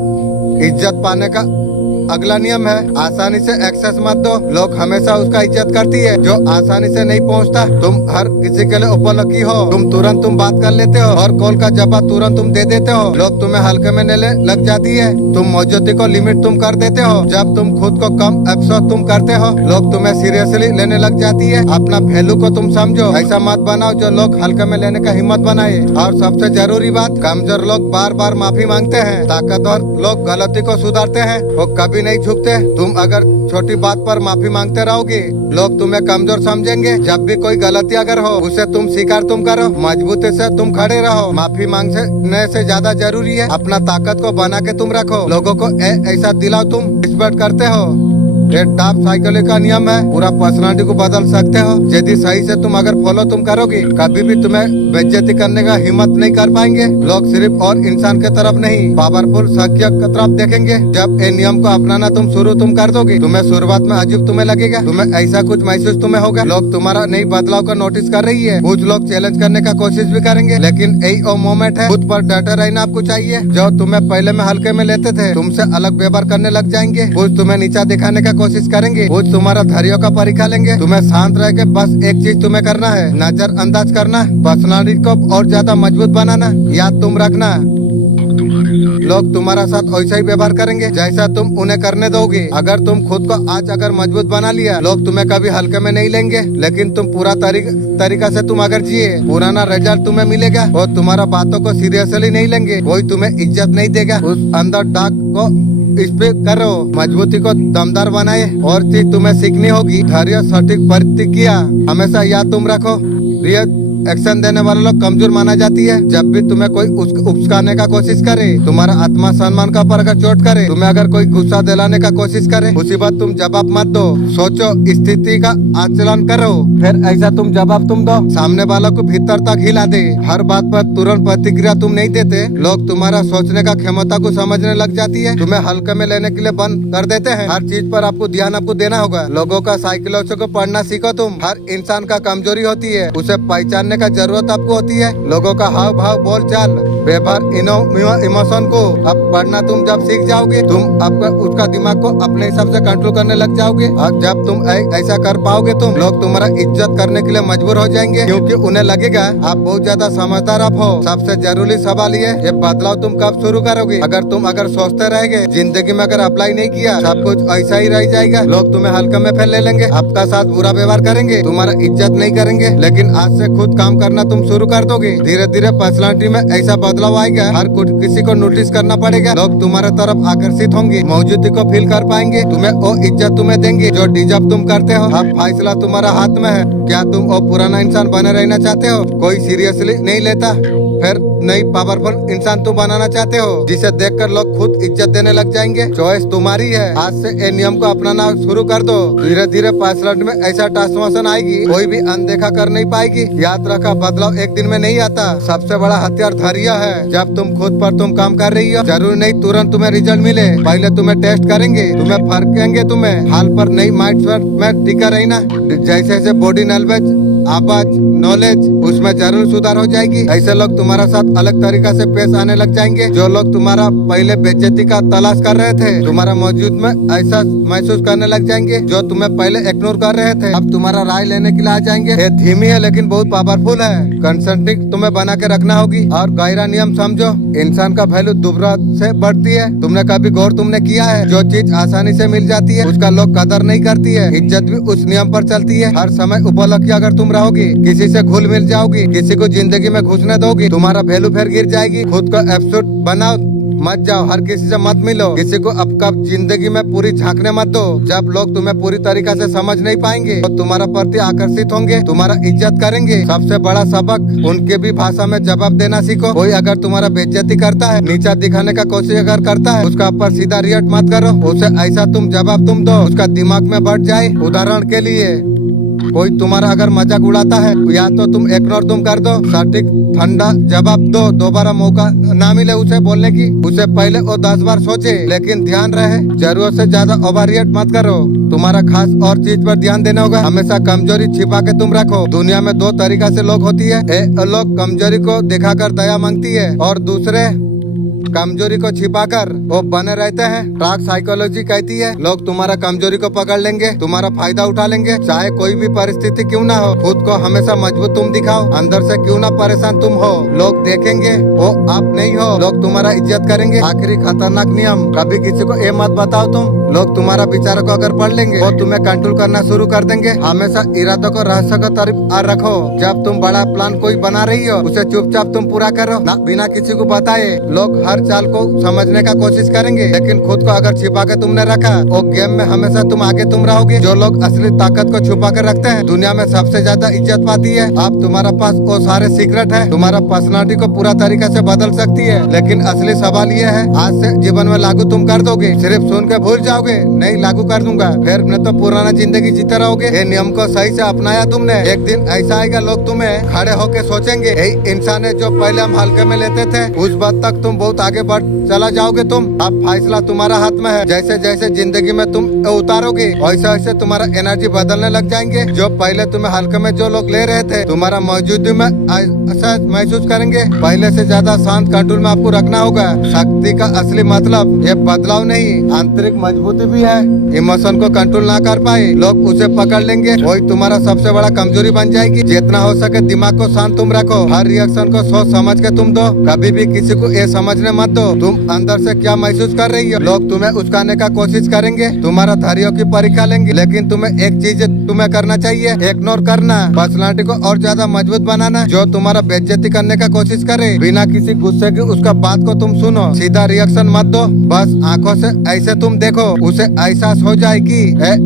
इज्जत पाने का अगला नियम है, आसानी से एक्सेस मत दो। लोग हमेशा उसका इज्जत करती है जो आसानी से नहीं पहुंचता। तुम हर किसी के लिए उपलब्धि हो, तुम तुरंत तुम बात कर लेते हो और कॉल का जवाब तुरंत तुम दे देते हो। लोग तुम्हें हल्के में लेने लग जाती है। तुम मौजूदगी को लिमिट तुम कर देते हो। जब तुम खुद को कम अफसोस तुम करते हो, लोग तुम्हें सीरियसली लेने लग जाती है। अपना वैल्यू को तुम समझो, ऐसा मत बनाओ जो लोग हल्के में लेने का हिम्मत बनाए। और सबसे जरूरी बात, कमजोर लोग बार बार माफी मांगते हैं, ताकतवर लोग गलती को सुधारते हैं, वो कभी नहीं झुकते। तुम अगर छोटी बात पर माफी मांगते रहोगे, लोग तुम्हें कमजोर समझेंगे। जब भी कोई गलती अगर हो, उसे तुम स्वीकार तुम करो, मजबूती से तुम खड़े रहो। माफी मांगने से ज्यादा जरूरी है अपना ताकत को बना के तुम रखो। लोगों को ऐसा दिलाओ तुम रिस्पेक्ट करते हो। ये डार्क साइकोलॉजी का नियम है, पूरा पर्सनालिटी को बदल सकते हो यदि सही से तुम अगर फॉलो तुम करोगे। कभी भी तुम्हें बेइज्जती करने का हिम्मत नहीं कर पाएंगे। लोग सिर्फ और इंसान के तरफ नहीं, पावरफुल शख्सियत की तरफ देखेंगे। जब ये नियम को अपनाना तुम शुरू तुम कर दोगे, तुम्हें शुरुआत में अजीब तुम्हें लगेगा, तुम्हें ऐसा कुछ महसूस तुम्हें होगा। लोग तुम्हारा नई बदलाव का नोटिस कर रही है। कुछ लोग चैलेंज करने का कोशिश भी करेंगे, लेकिन यही वो मोमेंट है, खुद पर डटे रहना आपको चाहिए। जो तुम्हें पहले में हल्के में लेते थे, तुमसे अलग व्यवहार करने लग जाएंगे। कुछ तुम्हें नीचा दिखाने का कोशिश करेंगे, कुछ तुम्हारा धैर्य का परीक्षा लेंगे। तुम्हें शांत रह के बस एक चीज तुम्हें करना है, नजरअंदाज करना, पर्सनालिटी को और ज्यादा मजबूत बनाना। याद तुम रखना, लोग तुम्हारा साथ वैसा ही व्यवहार करेंगे जैसा तुम उन्हें करने दोगे। अगर तुम खुद को आज अगर मजबूत बना लिया, लोग तुम्हें कभी हल्के में नहीं लेंगे। लेकिन तुम पूरा तरीका से तुम अगर जिए, पुराना रिजल्ट तुम्हें मिलेगा और तुम्हारा बातों को सीरियसली नहीं लेंगे। कोई तुम्हें इज्जत नहीं देगा। उस अंदर डाक को इस पे करो, मजबूती को दमदार बनाए। और चीज तुम्हें सीखनी होगी, धैर्य, सटीक प्रतिक्रिया हमेशा याद तुम रखो। एक्शन देने वाले लोग कमजोर माना जाती है। जब भी तुम्हें कोई उकसाने का कोशिश करे, तुम्हारा आत्मा सम्मान का पर अगर चोट करे, तुम्हें अगर कोई गुस्सा दिलाने का कोशिश करे, उसी बात तुम जवाब मत दो। सोचो, स्थिति का आचरण करो, फिर ऐसा तुम जवाब तुम दो। सामने वालों को भीतर तक हिला दे। हर बात पर तुरंत प्रतिक्रिया तुम नहीं देते। लोग तुम्हारा सोचने का क्षमता को समझने लग जाती है, तुम्हें हल्के में लेने के लिए बंद कर देते हैं। हर चीज पर आपको ध्यान आपको देना होगा। लोगों का साइकोलॉजी को पढ़ना सीखो तुम। हर इंसान का कमजोरी होती है, उसे पहचान का जरूरत आपको होती है। लोगों का हाव भाव, बोल चाल, व्यवहार, इमोशन को अब पढ़ना तुम जब सीख जाओगे, तुम आपका उसका दिमाग को अपने हिसाब से कंट्रोल करने लग जाओगे। और जब तुम ऐसा कर पाओगे, तुम लोग तुम्हारा इज्जत करने के लिए मजबूर हो जाएंगे, क्योंकि उन्हें लगेगा आप बहुत ज्यादा समझदार आप हो। सबसे जरूरी सवाल ये बदलाव तुम कब शुरू करोगे? अगर सोचते रहेंगे, जिंदगी में अगर अप्लाई नहीं किया, सब कुछ ऐसा ही रह जाएगा। लोग तुम्हें हल्के में फैल ले लेंगे, आपका साथ बुरा व्यवहार करेंगे, तुम्हारा इज्जत नहीं करेंगे। लेकिन आज से खुद काम करना तुम शुरू कर दोगे, धीरे धीरे पर्सनालिटी में ऐसा बदलाव आएगा, हर किसी को नोटिस करना पड़ेगा, लोग तुम्हारे तरफ आकर्षित होंगे, मौजूदगी को फील कर पाएंगे, तुम्हें वो इज्जत तुम्हें देंगे जो डिजर्व तुम करते हो। अब फैसला तुम्हारा हाथ में है, क्या तुम वो पुराना इंसान बने रहना चाहते हो, कोई सीरियसली नहीं लेता, फिर नई पावरफुल इंसान तुम बनाना चाहते हो जिसे देखकर लोग खुद इज्जत देने लग जाएंगे। चॉइस तुम्हारी है, आज से ये नियम को अपनाना शुरू कर दो, धीरे धीरे पर्सनालिटी में ऐसा ट्रांसफॉर्मेशन आएगी, कोई भी अनदेखा कर नहीं पाएगी। याद रखा, बदलाव एक दिन में नहीं आता, सबसे बड़ा हथियार धैर्य है। जब तुम खुद पर तुम काम कर रही हो, जरूरी नहीं तुरंत तुम्हें रिजल्ट मिले, पहले तुम्हें टेस्ट करेंगे, तुम्हें फर्केंगे, तुम्हें हाल पर नई माइंडसेट में टिका रहना, जैसे जैसे बॉडी लैंग्वेज, आवाज, नॉलेज, उसमें जरूर सुधार हो जाएगी। ऐसे लोग तुम्हारा साथ अलग तरीका से पेश आने लग जाएंगे। जो लोग तुम्हारा पहले बेइज्जती का तलाश कर रहे थे, तुम्हारा मौजूद में ऐसा महसूस करने लग जाएंगे। जो तुम्हें पहले इग्नोर कर रहे थे, अब तुम्हारा राय लेने के लिए आ जाएंगे। ये धीमी है लेकिन बहुत पावरफुल है, कंसंट्रिक तुम्हें बना के रखना होगी। और गहरा नियम समझो, इंसान का वैल्यू दुबरा से बढ़ती है। तुमने कभी गौर तुमने किया है, जो चीज आसानी से मिल जाती है उसका लोग कदर नहीं करती है। इज्जत भी उस नियम पर चलती है। हर समय उपलब्धि अगर तुम रहोगी, किसी से घुल मिल जाओगी, किसी को जिंदगी में घुसने दोगी, तुम्हारा वैल्यू फिर गिर जाएगी। खुद को एब्सोल्यूट बनाओ, मत जाओ, हर किसी से मत मिलो, किसी को अब कब जिंदगी में पूरी झांकने मत दो। जब लोग तुम्हें पूरी तरीका से समझ नहीं पाएंगे तो तुम्हारा प्रति आकर्षित होंगे, तुम्हारा इज्जत करेंगे। सबसे बड़ा सबक, उनके भी भाषा में जवाब देना सीखो। कोई अगर तुम्हारा बेइज्जती करता है, नीचा दिखाने का कोशिश अगर करता है, उसका ऊपर सीधा रिएक्ट मत करो, उसे ऐसा तुम जवाब तुम दो उसका दिमाग में बैठ जाए। उदाहरण के लिए, कोई तुम्हारा अगर मजाक उड़ाता है, या तो तुम इग्नोर तुम कर दो, सटीक ठंडा जवाब दो, दोबारा मौका ना मिले उसे बोलने की, उसे पहले वो 10 बार सोचे। लेकिन ध्यान रहे, जरूरत से ज्यादा ओवर रिएक्ट मत करो। तुम्हारा खास और चीज पर ध्यान देना होगा। हमेशा कमजोरी छिपा के तुम रखो। दुनिया में 2 तरीका से लोग होती है, एक लोग कमजोरी को दिखाकर दया मांगती है, और दूसरे कमजोरी को छिपाकर वो बने रहते हैं। ट्रैक साइकोलॉजी कहती है, लोग तुम्हारा कमजोरी को पकड़ लेंगे, तुम्हारा फायदा उठा लेंगे, चाहे कोई भी परिस्थिति क्यों ना हो। खुद को हमेशा मजबूत तुम दिखाओ, अंदर से क्यों ना परेशान तुम हो, लोग देखेंगे वो आप नहीं हो, लोग तुम्हारा इज्जत करेंगे। आखिरी खतरनाक नियम, कभी किसी को ये मत बताओ तुम, लोग तुम्हारा विचारों को अगर पढ़ लेंगे वो तुम्हें कंट्रोल करना शुरू कर देंगे। हमेशा इरादों को रहस्य को तरफ रखो। जब तुम बड़ा प्लान कोई बना रही हो, उसे चुपचाप तुम पूरा करो, ना बिना किसी को बताए। लोग हर चाल को समझने का कोशिश करेंगे, लेकिन खुद को अगर छिपा के तुमने रखा, वो गेम में हमेशा तुम आगे तुम रहोगे। जो लोग असली ताकत को छुपा कर रखते हैं, दुनिया में सबसे ज्यादा इज्जत पाती है। अब तुम्हारा पास वो सारे सीक्रेट है, तुम्हारा पर्सनालिटी को पूरा तरीका से बदल सकती है। लेकिन असली सवाल ये है, आज से जीवन में लागू तुम कर दोगे, सिर्फ सुन के भूल जाओगे, नहीं लागू कर दूंगा, फिर न तो पुराना जिंदगी जीते रहोगे। ये नियम को सही से अपनाया तुमने, एक दिन ऐसा आएगा लोग तुम्हें खड़े होके सोचेंगे, यही इंसान है जो पहले हम हल्के में लेते थे। उस बात तक तुम बहुत आगे बढ़ चला जाओगे तुम। अब फैसला तुम्हारा हाथ में है। जैसे जैसे जिंदगी में तुम उतारोगे, वैसे वैसे तुम्हारा एनर्जी बदलने लग जाएंगे। जो पहले तुम्हें हल्के में जो लोग ले रहे थे, तुम्हारा मौजूदगी में ऐसा महसूस करेंगे। पहले से ज्यादा शांत कंट्रोल में आपको रखना होगा। शक्ति का असली मतलब ये बदलाव नहीं, आंतरिक मजबूती भी है। इमोशन को कंट्रोल ना कर पाए लोग उसे पकड़ लेंगे, वही तुम्हारा सबसे बड़ा कमजोरी बन जाएगी। जितना हो सके दिमाग को शांत तुम रखो, हर रिएक्शन को सोच समझ के तुम दो, कभी भी किसी को ये समझने मत दो तुम अंदर से क्या महसूस कर रही हो। लोग तुम्हें उस्काने का कोशिश करेंगे, तुम्हारा धैर्य की परीक्षा लेंगे, लेकिन तुम्हें एक चीज तुम्हें करना चाहिए, इग्नोर करना। पर्सनालिटी को और ज्यादा मजबूत बनाना। जो तुम्हारा बेइज्जती करने का कोशिश करे, बिना किसी गुस्से की उसका बात को तुम सुनो, सीधा रिएक्शन मत दो, बस आंखों से ऐसे तुम देखो, उसे एहसास हो जाए कि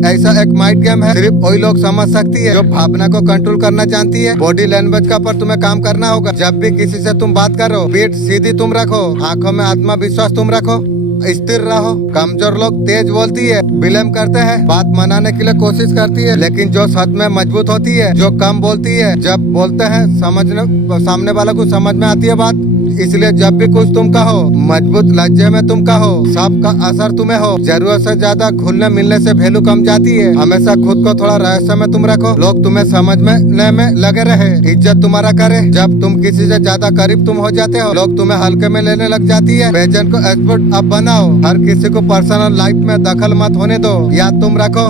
ऐसा एक माइंड गेम है, सिर्फ वही लोग समझ सकती है जो भावना को कंट्रोल करना जानती है। बॉडी लैंग्वेज का पर तुम्हें काम करना होगा। जब भी किसी से तुम बात करो, पीठ सीधी तुम रखो, आंखों में आत्मविश्वास तुम रखो, स्थिर रहो। कमजोर लोग तेज बोलती है, विलम्ब करते हैं, बात मनाने के लिए कोशिश करती है, लेकिन जो सच में मजबूत होती है, जो कम बोलती है, जब बोलते हैं समझने सामने वाला को समझ में आती है बात। इसलिए जब भी कुछ तुम कहो, मजबूत लहजे में तुम कहो, सबका असर तुम्हें हो। जरूरत से ज्यादा घुलने मिलने से वैल्यू कम जाती है। हमेशा खुद को थोड़ा रहस्य में तुम रखो, लोग तुम्हें समझने में लगे रहे, इज्जत तुम्हारा करे। जब तुम किसी से ज्यादा करीब तुम हो जाते हो, लोग तुम्हें हल्के में लेने लग जाती है। पेशेंट को एक्सपर्ट अब बनाओ, हर किसी को पर्सनल लाइफ में दखल मत होने दो। याद तुम रखो,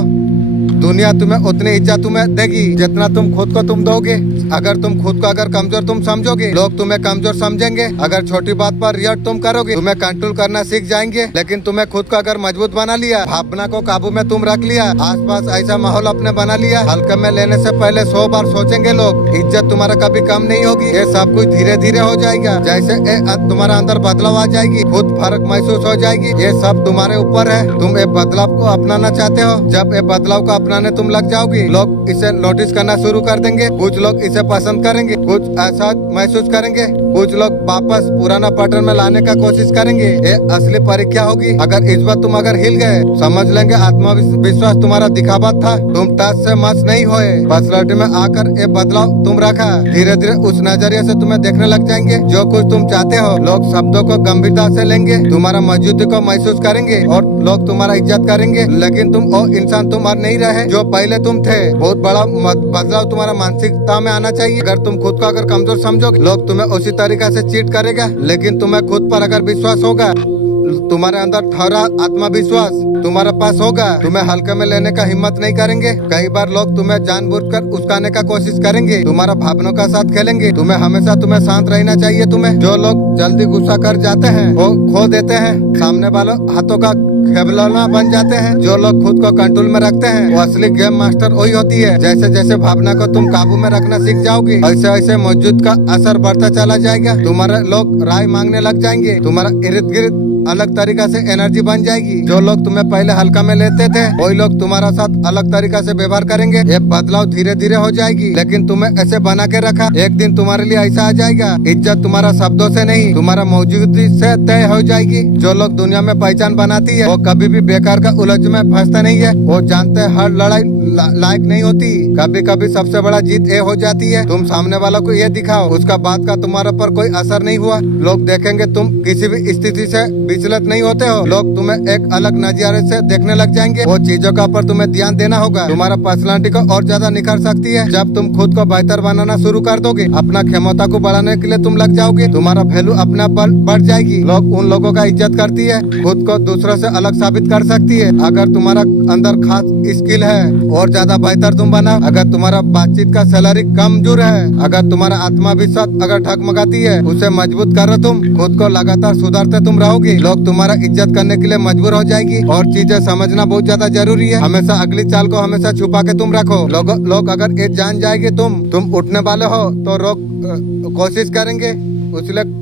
दुनिया तुम्हें उतनी इज्जत तुम्हें देगी जितना तुम खुद को तुम दोगे। अगर तुम खुद को अगर कमजोर तुम समझोगे, लोग तुम्हें कमजोर समझेंगे। अगर छोटी बात पर रिएक्ट तुम करोगे, तुम्हें कंट्रोल करना सीख जाएंगे। लेकिन तुम्हें खुद को अगर मजबूत बना लिया, भावना को काबू में तुम रख लिया, आसपास ऐसा माहौल अपने बना लिया, हल्के में लेने से पहले 100 बार सोचेंगे लोग। इज्जत तुम्हारा कभी कम नहीं होगी। ये सब कुछ धीरे धीरे हो जाएगा। जैसे तुम्हारा अंदर बदलाव आ जाएगी, खुद फर्क महसूस हो जाएगी। ये सब तुम्हारे ऊपर है। तुम ये बदलाव को अपनाना चाहते हो। जब ये बदलाव को अपनाने तुम लग जाओगे, लोग इसे नोटिस करना शुरू कर देंगे। कुछ लोग इसे पसंद करेंगे, कुछ ऐसा महसूस करेंगे, कुछ लोग वापस पुराना पैटर्न में लाने का कोशिश करेंगे। ये असली परीक्षा होगी। अगर इस बार तुम अगर हिल गए, समझ लेंगे आत्मविश्वास तुम्हारा दिखावा था। तुम टस से मस नहीं होए। पर्सनालिटी में आकर ये बदलाव तुम रखा। धीरे धीरे उस नजरिए से तुम्हें देखने लग जाएंगे। जो कुछ तुम चाहते हो, लोग शब्दों को गंभीरता से लेंगे, तुम्हारा मौजूदगी को महसूस करेंगे और लोग तुम्हारा इज्जत करेंगे। लेकिन तुम वो इंसान तुम और नहीं रहे जो पहले तुम थे। बहुत बड़ा बदलाव तुम्हारा मानसिकता में आना चाहिए। अगर तुम खुद को अगर कमजोर समझोगे, लोग तुम्हें उसी तरीका से चीट करेगा। लेकिन तुम्हें खुद पर अगर विश्वास होगा, तुम्हारे अंदर ठहरा आत्मविश्वास तुम्हारे पास होगा, तुम्हें हल्के में लेने का हिम्मत नहीं करेंगे। कई बार लोग तुम्हें जानबूझकर उस्काने का कोशिश करेंगे, तुम्हारा भावनाओं का साथ खेलेंगे। तुम्हें हमेशा तुम्हें शांत रहना चाहिए। तुम्हें जो लोग जल्दी गुस्सा कर जाते हैं, वो खो देते हैं। सामने वालों हाथों का खिलौना बन जाते हैं। जो लोग खुद को कंट्रोल में रखते हैं, वो असली गेम मास्टर वही होती है। जैसे जैसे भावना को तुम काबू में रखना सीख जाओगे, ऐसे ऐसे मौजूद का असर बढ़ता चला जाएगा। तुम्हारे लोग राय मांगने लग जाएंगे। तुम्हारा इर्द गिर्द अलग तरीका से एनर्जी बन जाएगी। जो लोग तुम्हें पहले हल्का में लेते थे, वही लोग तुम्हारा साथ अलग तरीका से व्यवहार करेंगे। ये बदलाव धीरे धीरे हो जाएगी। लेकिन तुम्हें ऐसे बना के रखा, एक दिन तुम्हारे लिए ऐसा आ जाएगा। इज्जत तुम्हारा शब्दों से नहीं, तुम्हारा मौजूदगी से तय हो जाएगी। जो लोग दुनिया में पहचान बनाती है, वो कभी भी बेकार का उलझ में फंसते नहीं है। वो जानते हैं हर लड़ाई लायक नहीं होती। कभी कभी सबसे बड़ा जीत ये हो जाती है, तुम सामने वालों को ये दिखाओ, उसका बात का तुम्हारे पर कोई असर नहीं हुआ। लोग देखेंगे तुम किसी भी स्थिति से विचलित नहीं होते हो। लोग तुम्हें एक अलग नजारे से देखने लग जाएंगे। वो चीजों का पर तुम्हें ध्यान देना होगा। तुम्हारा पर्सनालिटी को और ज्यादा निखार सकती है जब तुम खुद को बेहतर बनाना शुरू कर दोगे। अपना क्षमता को बढ़ाने के लिए तुम लग जाओगे। तुम्हारा वैल्यू अपना बल बढ़ जाएगी। लोग उन लोगों का इज्जत करती है, खुद को दूसरों से अलग साबित कर सकती है। अगर तुम्हारा अंदर खास स्किल है, और ज्यादा बेहतर तुम बना। अगर तुम्हारा बातचीत का सैलरी कमजोर है, अगर तुम्हारा आत्मविश्वास अगर ठगमगाती है, उसे मजबूत करो। तुम खुद को लगातार सुधारते तुम रहोगे। लोग तुम्हारा इज्जत करने के लिए मजबूर हो जाएगी। और चीजें समझना बहुत ज्यादा जरूरी है। हमेशा अगली चाल को हमेशा छुपा के तुम रखो। लोग अगर ये जान जाएंगे तुम उठने वाले हो, तो कोशिश करेंगे। इसलिए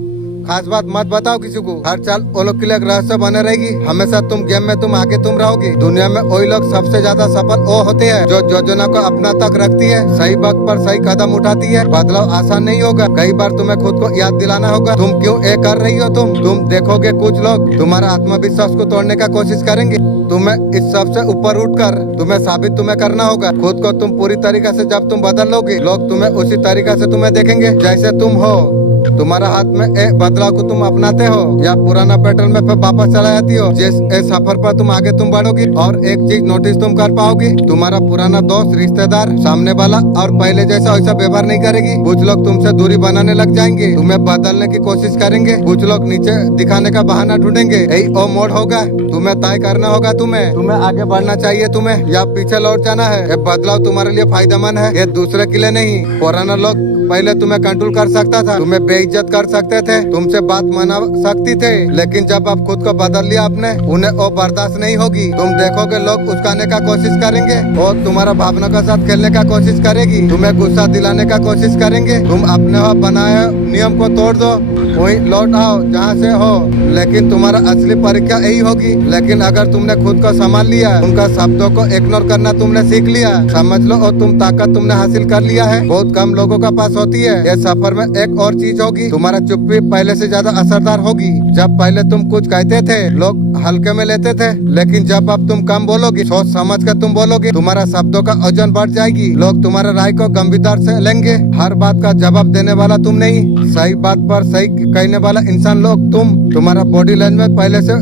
खास बात मत बताओ किसी को। हर चाल वो लोग के लिए एक रहस्य बने रहेगी। हमेशा तुम गेम में तुम आगे तुम रहोगे। दुनिया में वही लोग सबसे ज्यादा सफल वो होते हैं जो योजना को अपना तक रखती है, सही वक्त पर सही कदम उठाती है। बदलाव आसान नहीं होगा। कई बार तुम्हें खुद को याद दिलाना होगा तुम क्यों ये कर रही हो। तुम देखोगे कुछ लोग तुम्हारा आत्मविश्वास को तोड़ने का कोशिश करेंगे। तुम्हें इस सब से ऊपर उठकर तुम्हें साबित तुम्हें करना होगा। खुद को तुम पूरी तरीके से जब तुम बदल लोगे, लोग तुम्हें उसी तरीके से तुम्हें देखेंगे जैसे तुम हो। तुम्हारा हाथ में एक बदलाव को तुम अपनाते हो या पुराना पैटर्न में फिर वापस चला जाती हो। जिस सफर पर तुम आगे तुम बढ़ोगी। और एक चीज नोटिस तुम कर पाओगी, तुम्हारा पुराना दोस्त, रिश्तेदार, सामने वाला और पहले जैसा वैसा व्यवहार नहीं करेगी। कुछ लोग तुमसे दूरी बनाने लग जाएंगे, तुम्हें बदलने की कोशिश करेंगे। कुछ लोग नीचे दिखाने का बहाना ढूंढेंगे। यही वो मोड होगा। तुम्हें तय करना होगा तुम्हें आगे बढ़ना चाहिए तुम्हें या पीछे लौट जाना है। ये बदलाव तुम्हारे लिए फायदेमंद है, ये दूसरे के लिए नहीं। पुराना लोग पहले तुम्हें कंट्रोल कर सकता था, तुम्हें बेइज्जत कर सकते थे, तुमसे बात मना सकती थे। लेकिन जब आप खुद को बदल लिया आपने, उन्हें वो बर्दाश्त नहीं होगी। तुम देखोगे लोग उस्काने का कोशिश करेंगे और तुम्हारा भावना के साथ खेलने का कोशिश करेगी, तुम्हें गुस्सा दिलाने का कोशिश करेंगे। तुम अपने बनाए नियम को तोड़ दो, वही लौट आओ जहाँ से हो। लेकिन तुम्हारा असली परीक्षा यही होगी। लेकिन अगर तुमने खुद को संभाल लिया, उनका शब्दों को इग्नोर करना तुमने सीख लिया, समझ लो और तुम ताकत तुमने हासिल कर लिया है। बहुत कम लोगों का पास होती है। ये सफर में एक और चीज होगी, तुम्हारा चुप्पी पहले से ज्यादा असरदार होगी। जब पहले तुम कुछ कहते थे, लोग हल्के में लेते थे। लेकिन जब अब तुम कम बोलोगे, सोच समझ कर तुम बोलोगे, तुम्हारा शब्दों का वजन बढ़ जाएगी। लोग तुम्हारे राय को गंभीरता से लेंगे। हर बात का जवाब देने वाला तुम नहीं, सही बात पर सही कहने वाला इंसान लोग तुम। तुम्हारा बॉडी लैंग्वेज पहले से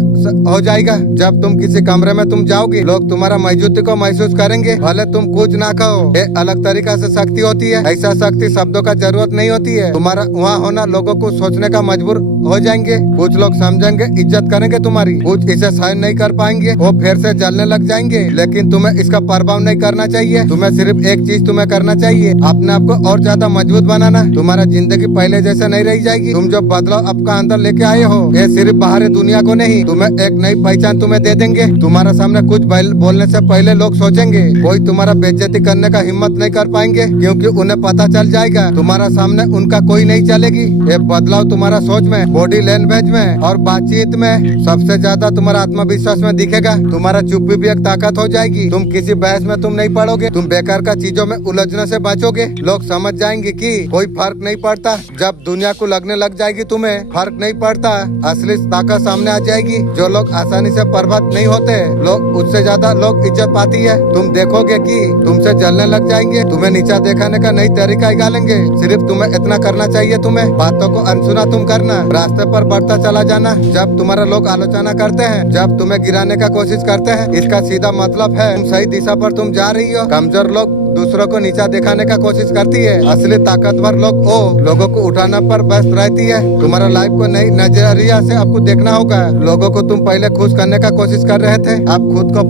हो जाएगा। जब तुम किसी कमरे में तुम जाओगी, लोग तुम्हारा मौजूदगी को महसूस करेंगे, भले तुम कुछ ना कहो। ये अलग तरीका से शक्ति होती है। ऐसा शक्ति शब्दों का जरूरत नहीं होती है। तुम्हारा वहाँ होना लोगों को सोचने का मजबूर हो जाएंगे। कुछ लोग समझेंगे, इज्जत करेंगे तुम्हारी, कुछ इसे सहन नहीं कर पाएंगे, वो फिर से जलने लग जाएंगे। लेकिन तुम्हें इसका प्रभाव नहीं करना चाहिए। तुम्हें सिर्फ एक चीज तुम्हें करना चाहिए, अपने आप को और ज्यादा मजबूत बनाना। तुम्हारा जिंदगी पहले जैसे नहीं रही जाएगी। तुम जो बदलाव आपका अंदर लेके आए हो, ये सिर्फ बाहरी दुनिया को नहीं, तुम्हें एक नई पहचान तुम्हें दे देंगे। तुम्हारे सामने कुछ बोलने से पहले लोग सोचेंगे, कोई तुम्हारा बेइज्जती करने का हिम्मत नहीं कर पाएंगे, क्योंकि उन्हें पता चल जाएगा तुम्हारा सामने उनका कोई नहीं चलेगी। ये बदलाव तुम्हारा सोच में, बॉडी लैंग्वेज में और बातचीत में सबसे ज्यादा तुम्हारा आत्मविश्वास में दिखेगा। तुम्हारा चुप्पी भी एक ताकत हो जाएगी। तुम किसी बहस में तुम नहीं पड़ोगे, तुम बेकार का चीजों में उलझने से बचोगे। लोग समझ जाएंगे कि कोई फर्क नहीं पड़ता। जब दुनिया को लगने लग जाएगी तुम्हें फर्क नहीं पड़ता, असली ताकत सामने आ जाएगी। जो लोग आसानी से बर्बाद नहीं होते, लोग उससे ज्यादा लोग इज्जत पाती है। तुम देखोगे कि तुमसे जलने लग जाएंगे, तुम्हें नीचा दिखाने का नई तरीका निकालेंगे। सिर्फ तुम्हें इतना करना चाहिए, तुम्हें बातों को अनसुना तुम करना, रास्ते पर बढ़ता चला जाना। जब तुम्हारे लोग आलोचना करते हैं, जब तुम्हें गिराने का कोशिश करते हैं, इसका सीधा मतलब है तुम सही दिशा पर तुम जा रही हो। कमजोर लोग दूसरों को नीचा दिखाने का कोशिश करती है, असली ताकतवर लोग लोगों को उठाने पर व्यस्त रहती है। तुम्हारा लाइफ को नई नजरिया से आपको देखना होगा। लोगों को तुम पहले खुश करने का कोशिश कर रहे थे, अब खुद को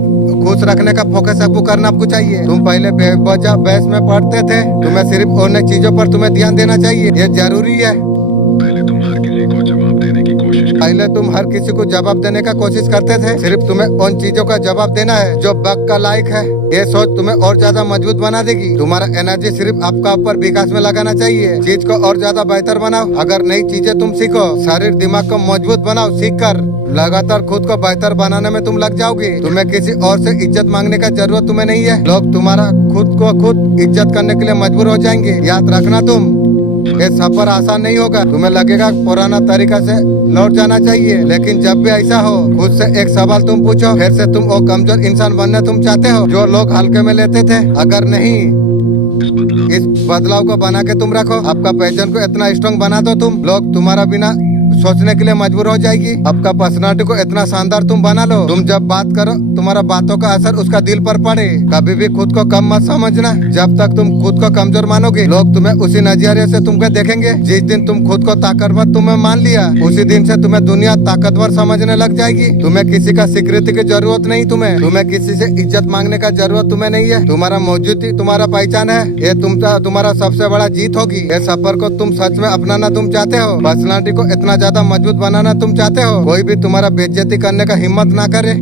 खुश रखने का फोकस आपको करना आपको चाहिए। तुम पहले बेवजह बहस में पड़ते थे, तुम्हें सिर्फ उन चीजों पर तुम्हें ध्यान देना चाहिए, ये जरूरी है। पहले तुम हर किसी को जवाब देने की कोशिश पहले तुम हर किसी को जवाब देने का कोशिश करते थे, सिर्फ तुम्हें उन चीजों का जवाब देना है जो वक्त का लायक है। ये सोच तुम्हें और ज्यादा मजबूत बना देगी। तुम्हारा एनर्जी सिर्फ आपका ऊपर विकास में लगाना चाहिए। चीज को और ज्यादा बेहतर बनाओ। अगर नई चीजें तुम सीखो, शरीर दिमाग को मजबूत बनाओ। सीख कर लगातार खुद को बेहतर बनाने में तुम लग जाओगे। तुम्हें किसी और से इज्जत मांगने का जरूरत तुम्हें नहीं है। लोग तुम्हारा खुद को खुद इज्जत करने के लिए मजबूर हो जाएंगे। याद रखना, तुम ये सफर आसान नहीं होगा। तुम्हें लगेगा पुराना तरीका से लौट जाना चाहिए, लेकिन जब भी ऐसा हो, खुद से एक सवाल तुम पूछो, फिर से तुम वो कमजोर इंसान बनना तुम चाहते हो जो लोग हल्के में लेते थे? अगर नहीं, इस बदलाव को बना के तुम रखो। आपका पहचान को इतना स्ट्रॉन्ग बना दो तुम, लोग तुम्हारा बिना सोचने के लिए मजबूर हो जाएगी। आपका पर्सनालिटी को इतना शानदार तुम बना लो, तुम जब बात करो तुम्हारा बातों का असर उसका दिल पर पड़े। कभी भी खुद को कम मत समझना। जब तक तुम खुद को कमजोर मानोगे, लोग तुम्हें उसी नजरिए से तुमको देखेंगे। जिस दिन तुम खुद को ताकतवर तुम्हें मान लिया, उसी दिन से तुम्हें दुनिया ताकतवर समझने लग जाएगी। तुम्हें किसी का स्वीकृति की जरूरत नहीं, तुम्हें किसी से इज्जत मांगने का जरूरत तुम्हें नहीं है। तुम्हारा मौजूदगी तुम्हारा पहचान है, ये तुम्हारा सबसे बड़ा जीत होगी। ये सफर को तुम सच में अपनाना तुम चाहते हो, पर्सनालिटी को इतना ज्यादा मजबूत बनाना तुम चाहते हो, कोई भी तुम्हारा बेइज्जती करने का हिम्मत ना करे।